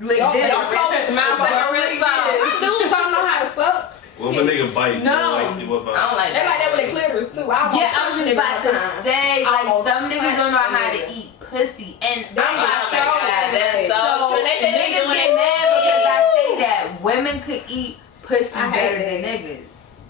Lick Don't this. suck Mouth like a real song. Dudes don't know how to suck. What if a nigga bite? No. What about? I don't like They like that with their clitoris too. Yeah, I was just about to say, like, Almost some niggas don't know how to touched eat pussy. And That's I'm like, so That's so so true. They niggas doing get it. mad because I say that women could eat pussy I hate better than it. niggas.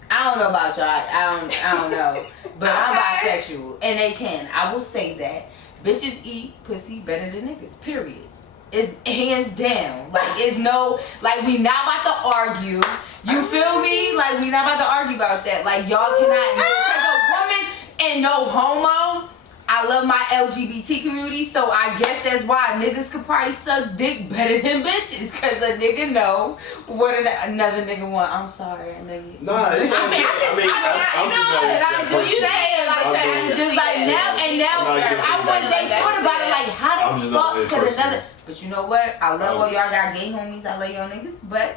I don't know about y'all. I don't know. But I'm Okay. bisexual. And they can. I will say that. Bitches eat pussy better than niggas. Period. It's hands down. Like, it's no, like, we not about to argue. You feel me? Like, we not about to argue about that. Like, y'all cannot, as a woman and no homo, I love my LGBT community, so I guess that's why niggas could probably suck dick better than bitches, because a nigga know what another nigga want. I'm sorry, a nigga. Nah, it's I mean, I'm just gonna And I'm just saying like I'm that. doing It's this. just like now and now. I'm not I gonna one say day that. thought about it like, I'm how just the not fuck saying could personally. another? But you know what? I love all y'all got gay homies. I love y'all niggas, but.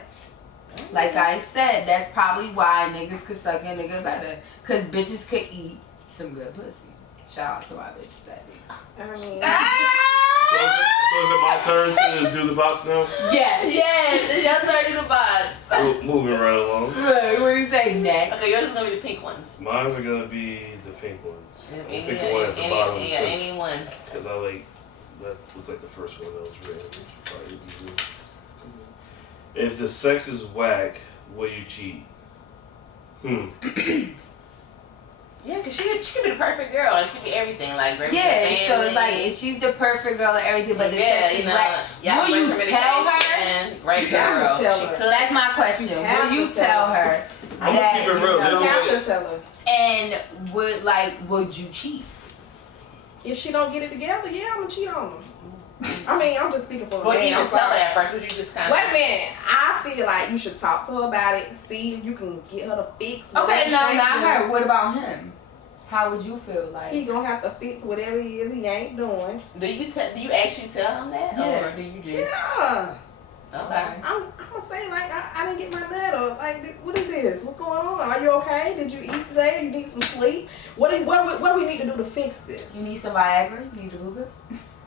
Like I said, that's probably why niggas could suck a nigga better. Cause bitches could eat some good pussy. Shout out to my bitch, that I mean, So is it my turn to do the box now? Yes. Yes, it's your turn to the box. Moving right along. Look, what do you say next? Okay, yours is gonna be the pink ones. Mine's are gonna be the pink ones. I'm Any, pick the one at the bottom any, any one. because I like that looks like the first one that was written. Which probably be good. If the sex is whack, will you cheat? Yeah, because she could be the perfect girl. And she could be everything. Like, great with Yeah, the so it's like family. if she's the perfect girl and everything, but the Yeah, sex you is know, whack. y'all Will you great tell her? communication, Great You have to girl. tell She her. could. That's my question. You have Will you to tell tell her I'm that gonna keep it you real. know, There's you a have way. to tell her. and would you cheat? If she don't get it together, yeah, I'm gonna cheat on her. I mean, I'm just speaking for a Well, man. you I'm didn't tell her sorry. at first, but you just kind of. Wait a minute. I feel like you should talk to her about it. See if you can get her to fix. Okay, whatever no, she not ain't her. doing. What about him? How would you feel like? He gonna have to fix whatever it is he ain't doing. Do you actually tell him that? Yeah. Or do you just. Yeah. Okay. I'm gonna say like I didn't get my nut or like what is this? What's going on? Are you okay? Did you eat today? You need some sleep? What do we need to do to fix this? You need some Viagra? You need a Uber?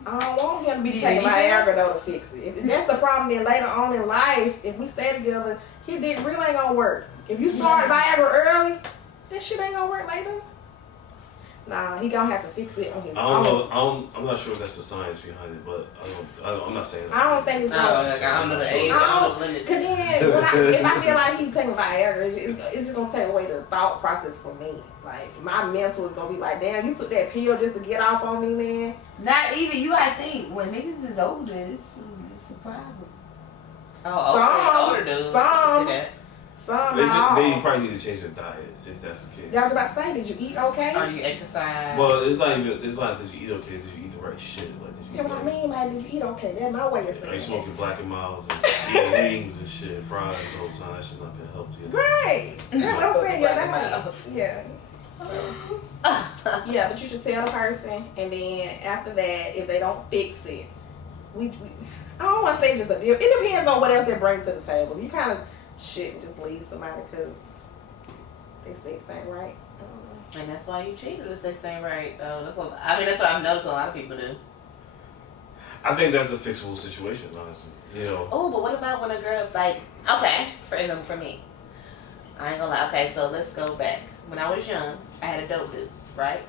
I don't want him to be Yeah, taking you Viagra though to fix it. If that's the problem, then later on in life, if we stay together, his dick really ain't gonna work. If you start Viagra early, that shit ain't gonna work later. Nah, he gonna have to fix it on his I don't own. know. I'm not sure if that's the science behind it, but I'm not saying that. I don't think it's No, gonna. like, I don't know the age. I I don't know don't- the limit. Cause then, if I feel like he's taking Viagra, it's just gonna take away the thought process for me. Like my mental is gonna be like, damn, you took that pill just to get off on me, man. Not even you. I think when niggas is older, it's a problem. Oh, older dudes. Some. I can see that. Somehow. They probably need to change their diet if that's the case. Yeah, I was about to say, did you eat okay? Or do you exercise? Well, it's not did you eat okay? Did you eat the right shit? Like did you Yeah, eat what I right? mean, like, did you eat okay? That's my way of Are you saying it. smoking Black and Miles and eating wings and shit, fries the whole time? That shit not gonna help you. Right. That's what I'm saying. Yeah, Black and that's Miles. yeah. Yeah, but you should tell the person, and then after that, if they don't fix it, we I don't want to say just a deal. It depends on what else they bring to the table. You kind of shouldn't just leave somebody because they sex ain't right. I don't know. And that's why you cheated. The sex ain't right. That's what I've noticed a lot of people do. I think that's a fixable situation, honestly. You know. Oh, but what about when a girl like for example, for me, I ain't gonna lie. Okay, so let's go back. When I was young, I had a dope dude, right?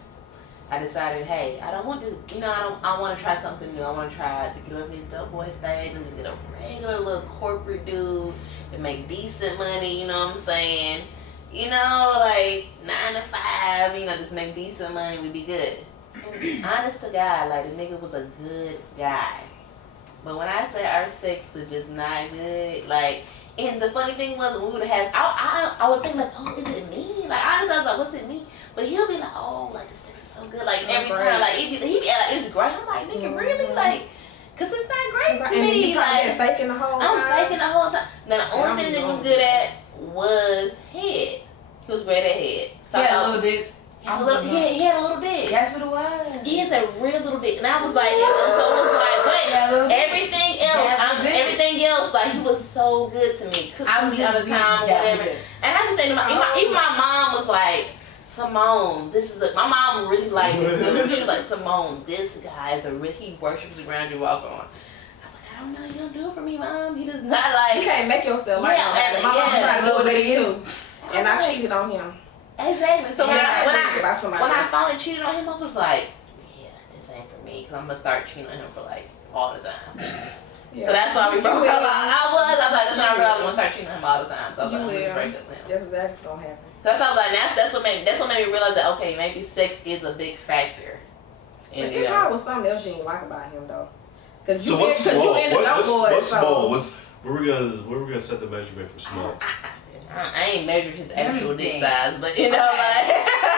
I decided, hey, I don't want this. I want to try something new. I want to try to get over this dope boy stage and just get a regular little corporate dude that make decent money. You know what I'm saying? Like 9 to 5. Just make decent money. We'd be good. And honest to God, like the nigga was a good guy. But when I say our sex was just not good, like, and the funny thing was, when we would have, I would think like, oh, is it me? Like, honestly, I was like, was it me? But he'll be like, oh, like the sex is so good, like every time, like he be like, it's great. I'm like, nigga, really, like, cause it's not great to And then me. you probably Like, been faking the whole I'm time. faking the whole time. Now the only thing nigga was good at was head. He was great at head. So Yeah, I a thought- little dick. he had a little dick. That's what it was. He has a real little dick, and I was like, so it was like, Yeah, a little but dick. everything else, like he was so good to me, cooked I'm for me all the just time, that was whatever. it. And I just think, even my mom was like, Simone, my mom really liked this dude. She was like, Simone, this guy is he worships the ground you walk on. I was like, I don't know, you don't do it for me, Mom. He does not like. You can't make yourself like that. My mom tried to do it with me too, and I cheated on him. Exactly. So when I finally cheated on him, I was like, yeah, this ain't for me, because I'm gonna start cheating on him for like all the time. Yeah. So that's why we broke up. I was like, that's why I realized I'm gonna start cheating on him all the time. So I was like, I'm just break up with him. That's exactly gonna happen. So that's why I was like, that's what made me realize that okay, maybe sex is a big factor. And it probably was something else you didn't like about him though. Cause so what's small? What's small? Where we gonna set the measurement for small? I ain't measured his actual dick size, but you know, like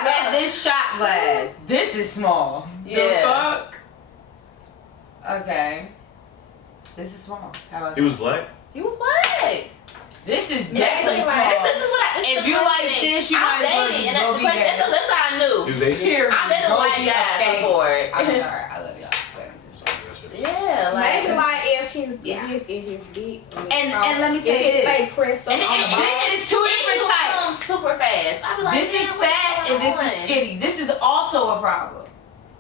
man, this shot glass, this is small. Yeah. The fuck? Okay. This is small. How about He was black? He was black. This is definitely small. If you like this, you might as well just go be gay. That's how I knew. He was Asian? I did a white guy before it. I'm sorry, I love y'all. Yeah, like maybe like if his dick is his dick. And let me say this. Pressed up on the ball. This is two different types. Super fast. I be like, this is fat and this is skinny. This is also a problem.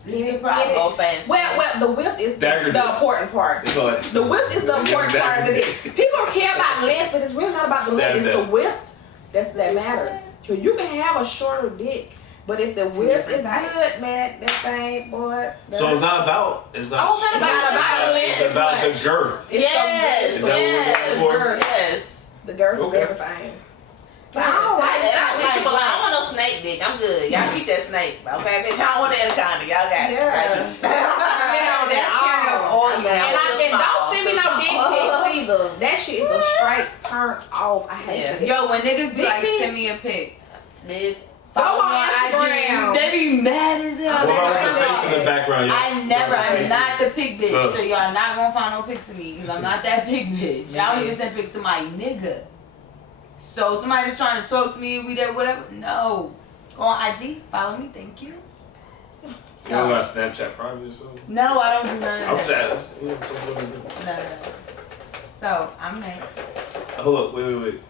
This is a problem. Go fast. Well, the width is the important part. The width is the important part of it. People care about length, but it's really not about the length. It's the width that matters. So you can have a shorter dick, but if the width is good, man, that thing, boy. So it's not about the length. It's about the girth. Yes. Is that what we're going for? Yes. The girth is everything. But I don't like that. I don't want no snake dick. I'm good. Y'all keep that snake, okay? Bitch, I don't want the anaconda. Y'all got it. Yeah. That's tearing up all you. And don't send me no dick pics either. That shit is a straight turn off. I hate it. Yo, when niggas be like, send me a pic. Bitch. Follow me on IG. They be mad as hell. What about the face in the background? I'm not the pig bitch. So y'all not gonna find no pics of me because I'm not that pig bitch. I don't even send pics to my nigga. So somebody that's trying to talk to me, we that whatever. No. Go on IG, follow me, thank you. So, you don't got Snapchat private or something? No, I don't do none of that. I'm just No. So I'm next. Hold up, wait.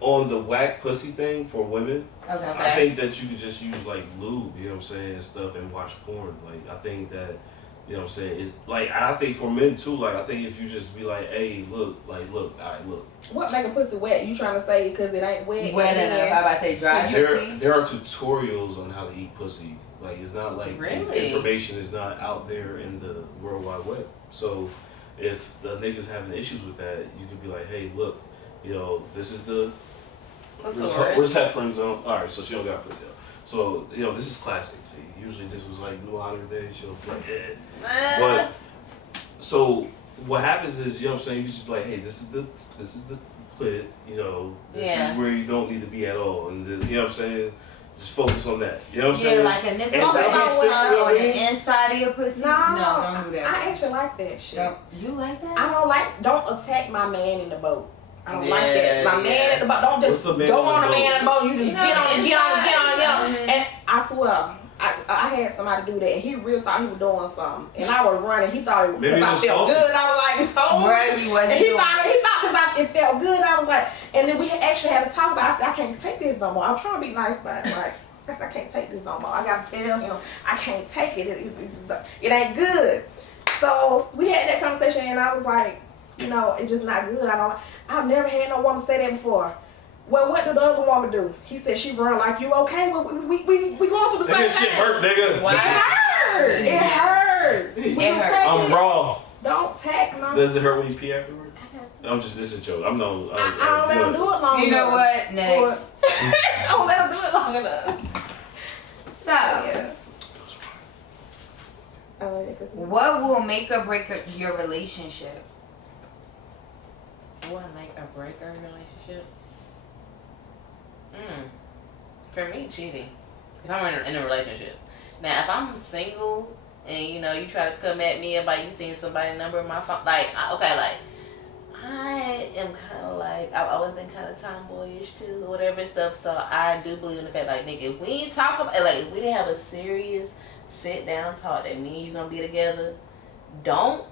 On the whack pussy thing for women, okay. I think that you could just use like lube, you know what I'm saying, and stuff, and watch porn. Like I think that, you know what I'm saying, is like I think for men too. Like I think if you just be like, hey, look, alright, look. What make a pussy wet? You trying to say because it ain't wet? Wet enough. I about to say dry pussy. There are tutorials on how to eat pussy. Like it's not like really? Information is not out there in the World Wide Web. So if the niggas having issues with that, you could be like, hey, look, you know, this is the where's that friend zone? Alright, so she don't got pussy. So, you know, this is classic. See, usually this was like New Honor Day, she'll be like, But so what happens is, you know what I'm saying, you just be like, hey, this is the clit, you know, this is where you don't need to be at all. And you know what I'm saying? Just focus on that. You know what I'm saying? Yeah, like a nigga on the inside of your pussy. No, don't do that. I actually like that shit. You like that? Don't attack my man in the boat. I don't like that. My man in the boat. Don't just go on the man in the boat. You just get on. And I swear, I had somebody do that, and he really thought he was doing something. And I was running. He thought it was because I felt good. I was like, no. Right, you wasn't. And he thought because it felt good. I was like, and then we actually had to talk about it. I said, I can't take this no more. I was trying to be nice about it. Like, I said, I can't take this no more. I got to tell him, I can't take it. It ain't good. So we had that conversation, and I was like, it's just not good. I've never had no woman say that before. Well, what did the other woman do? He said she run like you. Okay, well, we going through the same thing. That shit hurt, nigga. Wow. It hurts. It hurts. I'm raw. Don't tag my. Does it hurt when you pee afterward? This is a joke. I don't let him do it long enough. You know what? Next. I don't let him do it long enough. So, what will make or break your relationship? What make or break our relationship? For me, cheating. If I'm in a relationship. Now, if I'm single and you try to come at me about you seeing somebody's number in my phone, I am kind of I've always been kind of tomboyish too, or whatever and stuff. So I do believe in the fact, nigga, if we ain't talk about if we didn't have a serious sit down talk that me and you gonna be together, don't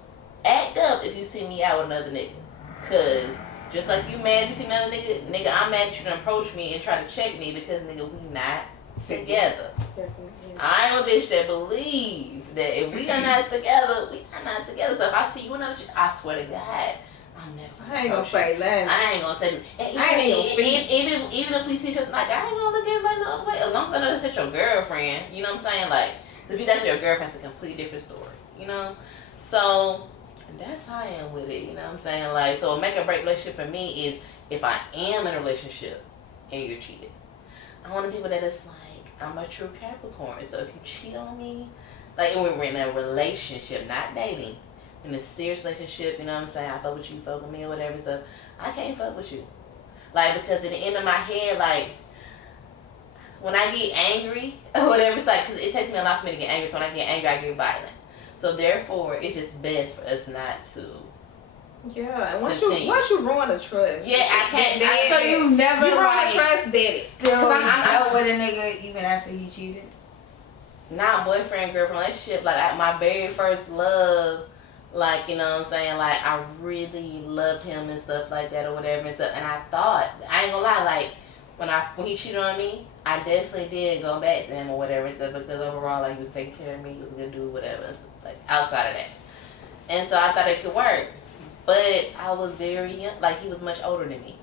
act up if you see me out with another nigga. Cause just like you mad you see another nigga, I'm mad you can approach me and try to check me because nigga we not together. Definitely. I am a bitch that believe that if we are not together, we are not together. So if I see you another chick, I swear to God, I'm never. I ain't gonna say nothing. I ain't gonna say. Even if we see each other, like I ain't gonna look at it like no other way. As long as I know that's your girlfriend, you know what I'm saying? Like, if that's your girlfriend, it's a completely different story, you know. So that's how I am with it. You know what I'm saying? Like, so a make or break relationship for me is if I am in a relationship and you're cheated. I want people that it's like I'm a true Capricorn. So if you cheat on me, like we're in a relationship, not dating, in a serious relationship, you know what I'm saying? I fuck with you, you fuck with me or whatever stuff. I can't fuck with you. Like, because at the end of my head, like, when I get angry or whatever, it's like, because it takes me a lot for me to get angry. So when I get angry, I get violent. So therefore, it's just best for us not to. Yeah, and once you ruin the trust. Yeah, I can't. So you never you ruin like the trust, daddy. still I'm dealt with a nigga even after he cheated? Not boyfriend, girlfriend relationship. Like, my very first love, like, you know what I'm saying? Like, I really loved him and stuff like that or whatever and stuff. And I thought, I ain't gonna lie, like, when he cheated on me, I definitely did go back to him or whatever and stuff because overall, like, he was taking care of me, he was a good dude, whatever, like, outside of that. And so I thought it could work. But I was very young, like, he was much older than me.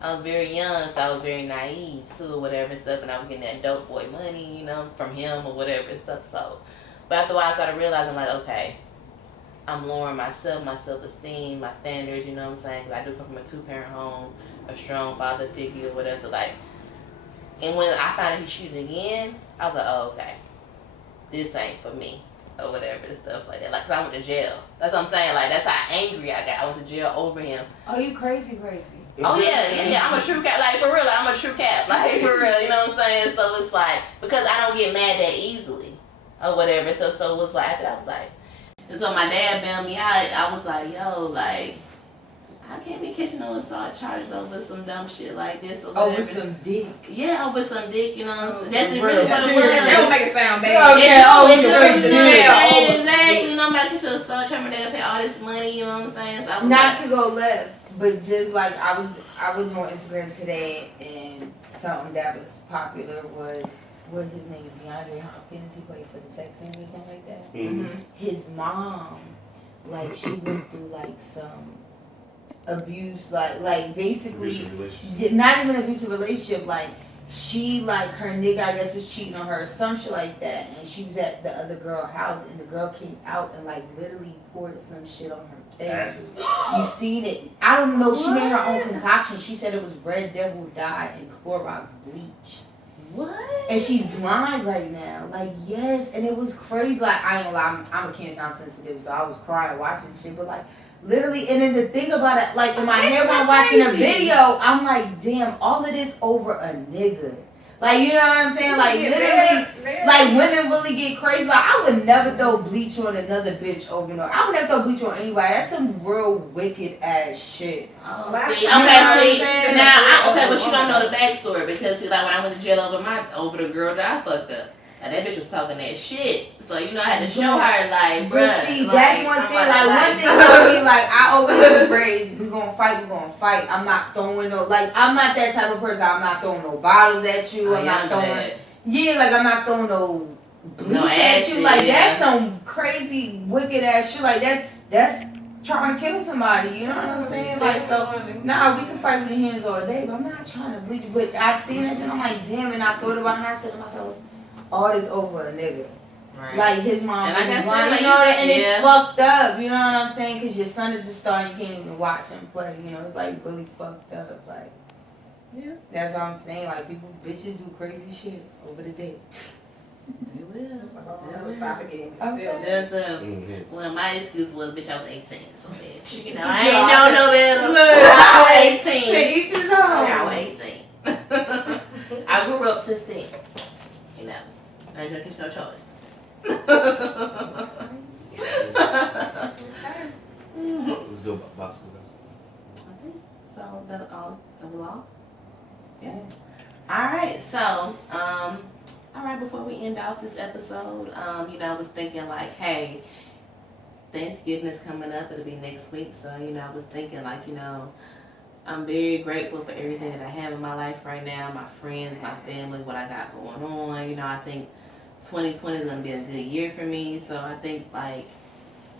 I was very young, so I was very naive too, or whatever and stuff, and I was getting that dope boy money, you know, from him or whatever and stuff. So, but after a while, I started realizing, like, okay, I'm lowering myself, my self-esteem, my standards, you know what I'm saying? Because I do come from a 2-parent home, a strong father figure or whatever. So, like, and when I found out he cheated again, I was like, oh, okay, this ain't for me. Or whatever and stuff like that. Like, 'cause I went to jail. That's what I'm saying. Like, that's how angry I got. I went to jail over him. Oh, you crazy. Oh, yeah. I'm a true cat. Like, for real, like, I'm a true cat. Like, for real, you know what I'm saying? So it's like, because I don't get mad that easily or whatever. So it was like, after that, I was like, and so my dad bailed me out. I was like, yo, like, I can't be catching no assault charges over some dumb shit like this or whatever. Over some dick. Yeah, over some dick, you know what I'm saying? That's really what it was. That would make it sound bad. Exactly. You know, I'm about to teach you a assault charge. My dad pay all this money, you know what I'm saying? So I was Not to go left, but just like I was on Instagram today and something that was popular was what his name is, DeAndre Hopkins. He played for the Texans or something like that. Mm-hmm. His mom, like she went through like some abuse, like basically not even abusive relationship, like she, like her nigga I guess was cheating on her or some shit like that, and she was at the other girl's house and the girl came out and like literally poured some shit on her face. You seen it? I don't know, she made her own concoction. She said it was Red Devil dye and Clorox bleach. What? And she's blind right now. Like, yes, and it was crazy. Like, I ain't gonna lie, I'm a Cancer, I'm sensitive, so I was crying watching shit, but like literally, and then the thing about it, like in my head when I'm watching a video, I'm like, damn, all of this over a nigga. Like, you know what I'm saying? Like, literally, like women really get crazy. Like, I would never throw bleach on another bitch over no. I would never throw bleach on anybody. That's some real wicked ass shit. Oh, But see, but you don't know the backstory because see, like when I went to jail over the girl that I fucked up. Like, that bitch was talking that shit. So, you know, I had to show her, like, bruh. But see, like, that's one thing. Like, one thing about me, like, I always was raised, we gonna fight. I'm not throwing no, like, I'm not that type of person. I'm not throwing no bottles at you. I'm not throwing, like, I'm not throwing no bleach at you. Like, that's some crazy, wicked ass shit. Like, that's trying to kill somebody. You know what I'm saying? Like, so, nah, we can fight with the hands all day, but I'm not trying to bleach. But I seen that shit, I'm like, damn, and I thought about it, and I said to myself, all this over a nigga. Right. Like his mom, and like blind, you know that, and it's fucked up. You know what I'm saying? Because your son is a star, and you can't even watch him play. You know, it's like really fucked up. Like, yeah, that's what I'm saying. Like bitches do crazy shit over the day. They will. Okay. Well, my excuse was, bitch, I was 18, so bitch, you know, I ain't know no better. I was 18. To each his own. I was 18. I grew up since then. You know, I ain't gonna get no choice. Let's go box. Okay, so that was all. Yeah. All right. So, all right. Before we end off this episode, you know, I was thinking like, hey, Thanksgiving is coming up. It'll be next week. So, you know, I was thinking like, you know, I'm very grateful for everything that I have in my life right now, my friends, my family, what I got going on. You know, I think 2020 is going to be a good year for me. So I think, like,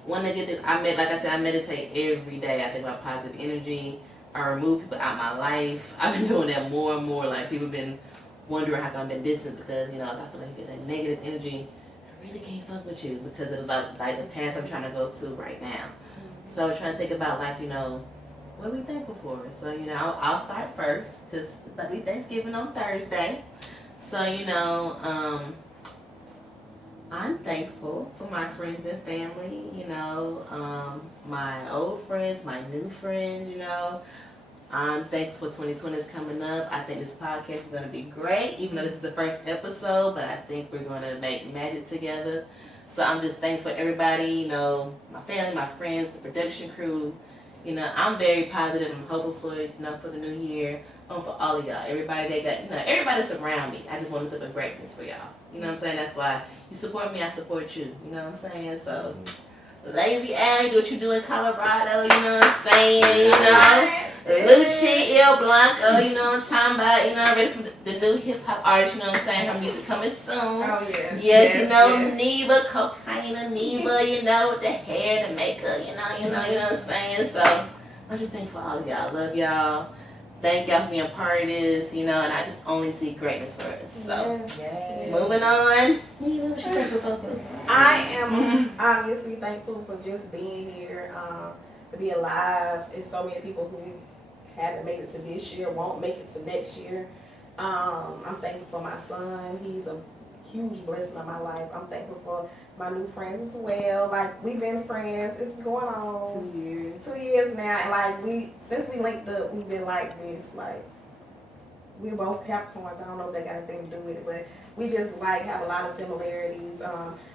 when I get this, like I said, I meditate every day. I think about positive energy. I remove people out of my life. I've been doing that more and more. Like, people been wondering how come I've been distant because, you know, I feel like if it's that negative energy, I really can't fuck with you because of, like the path I'm trying to go to right now. So I was trying to think about, like, you know, what are we thankful for? So, you know, I'll start first because it's about to be Thanksgiving on Thursday. So, you know, I'm thankful for my friends and family, you know, my old friends, my new friends, you know. I'm thankful for 2020 is coming up. I think this podcast is going to be great, even though this is the first episode, but I think we're going to make magic together. So I'm just thankful for everybody, you know, my family, my friends, the production crew. You know, I'm very positive. I'm hopeful for, you know, for the new year. For all of y'all, everybody that got, you know, everybody surround me. I just want to live greatness for y'all. You know what I'm saying? That's why you support me, I support you. You know what I'm saying? So, Lazy Al, you do what you do in Colorado. You know what I'm saying? You know, Lucci, Il Blanco. You know what I'm talking about? You know, ready for the new hip hop artist. You know what I'm saying? Her music coming soon. Oh yes. Yes, you know, Neva, Cocaine, Neva. You know, with the hair, the makeup. You know what I'm saying? So, I'm just thankful for all of y'all. Love y'all. Thank y'all for being a part of this, you know, and I just only see greatness for us. So, moving on. Neva, what you thankful for? I am obviously thankful for just being here, to be alive. There's so many people who haven't made it to this year, won't make it to next year. I'm thankful for my son. He's a huge blessing in my life. I'm thankful for my new friends as well. Like, we've been friends. It's going on 2 years. 2 years now, and like since we linked up, we've been like this. Like, we're both Capricorns. I don't know if that got anything to do with it, but we just like have a lot of similarities.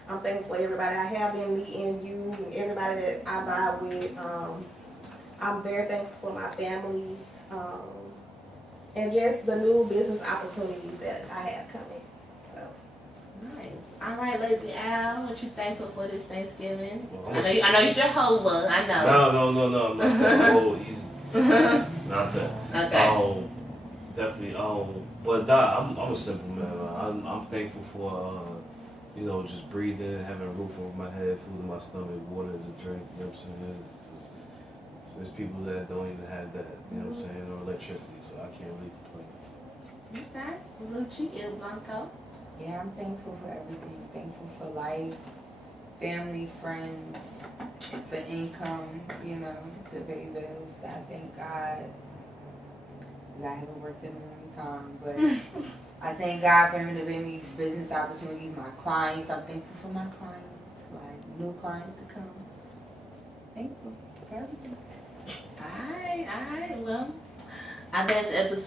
I'm thankful for everybody I have been meeting, you and everybody that I vibe with. I'm very thankful for my family, and just the new business opportunities that I have coming. So. Nice. All right, Lazy Al, what you thankful for this Thanksgiving? Well, I know you're Jehovah. I know. No. That's a little easy. Not that. Okay. Definitely. But I'm a simple man. I'm thankful for you know, just breathing, having a roof over my head, food in my stomach, water to drink. You know what I'm saying? There's people that don't even have that. You know what I'm saying? Or electricity, so I can't really complain. Okay. Lucci, Il Blanco. Yeah, I'm thankful for everything. Thankful for life, family, friends, for income, you know, to pay bills. I thank God. I haven't worked in a long time, but I thank God for him to bring me business opportunities, my clients. I'm thankful for my clients, like new clients to come. Thankful for everything. Alright. Well, I think that's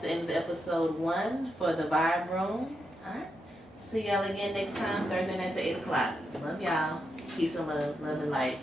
the end of the episode 1 for the Vibe Room. Alright. See y'all again next time, Thursday night at 8 o'clock. Love y'all. Peace and love. Love and light.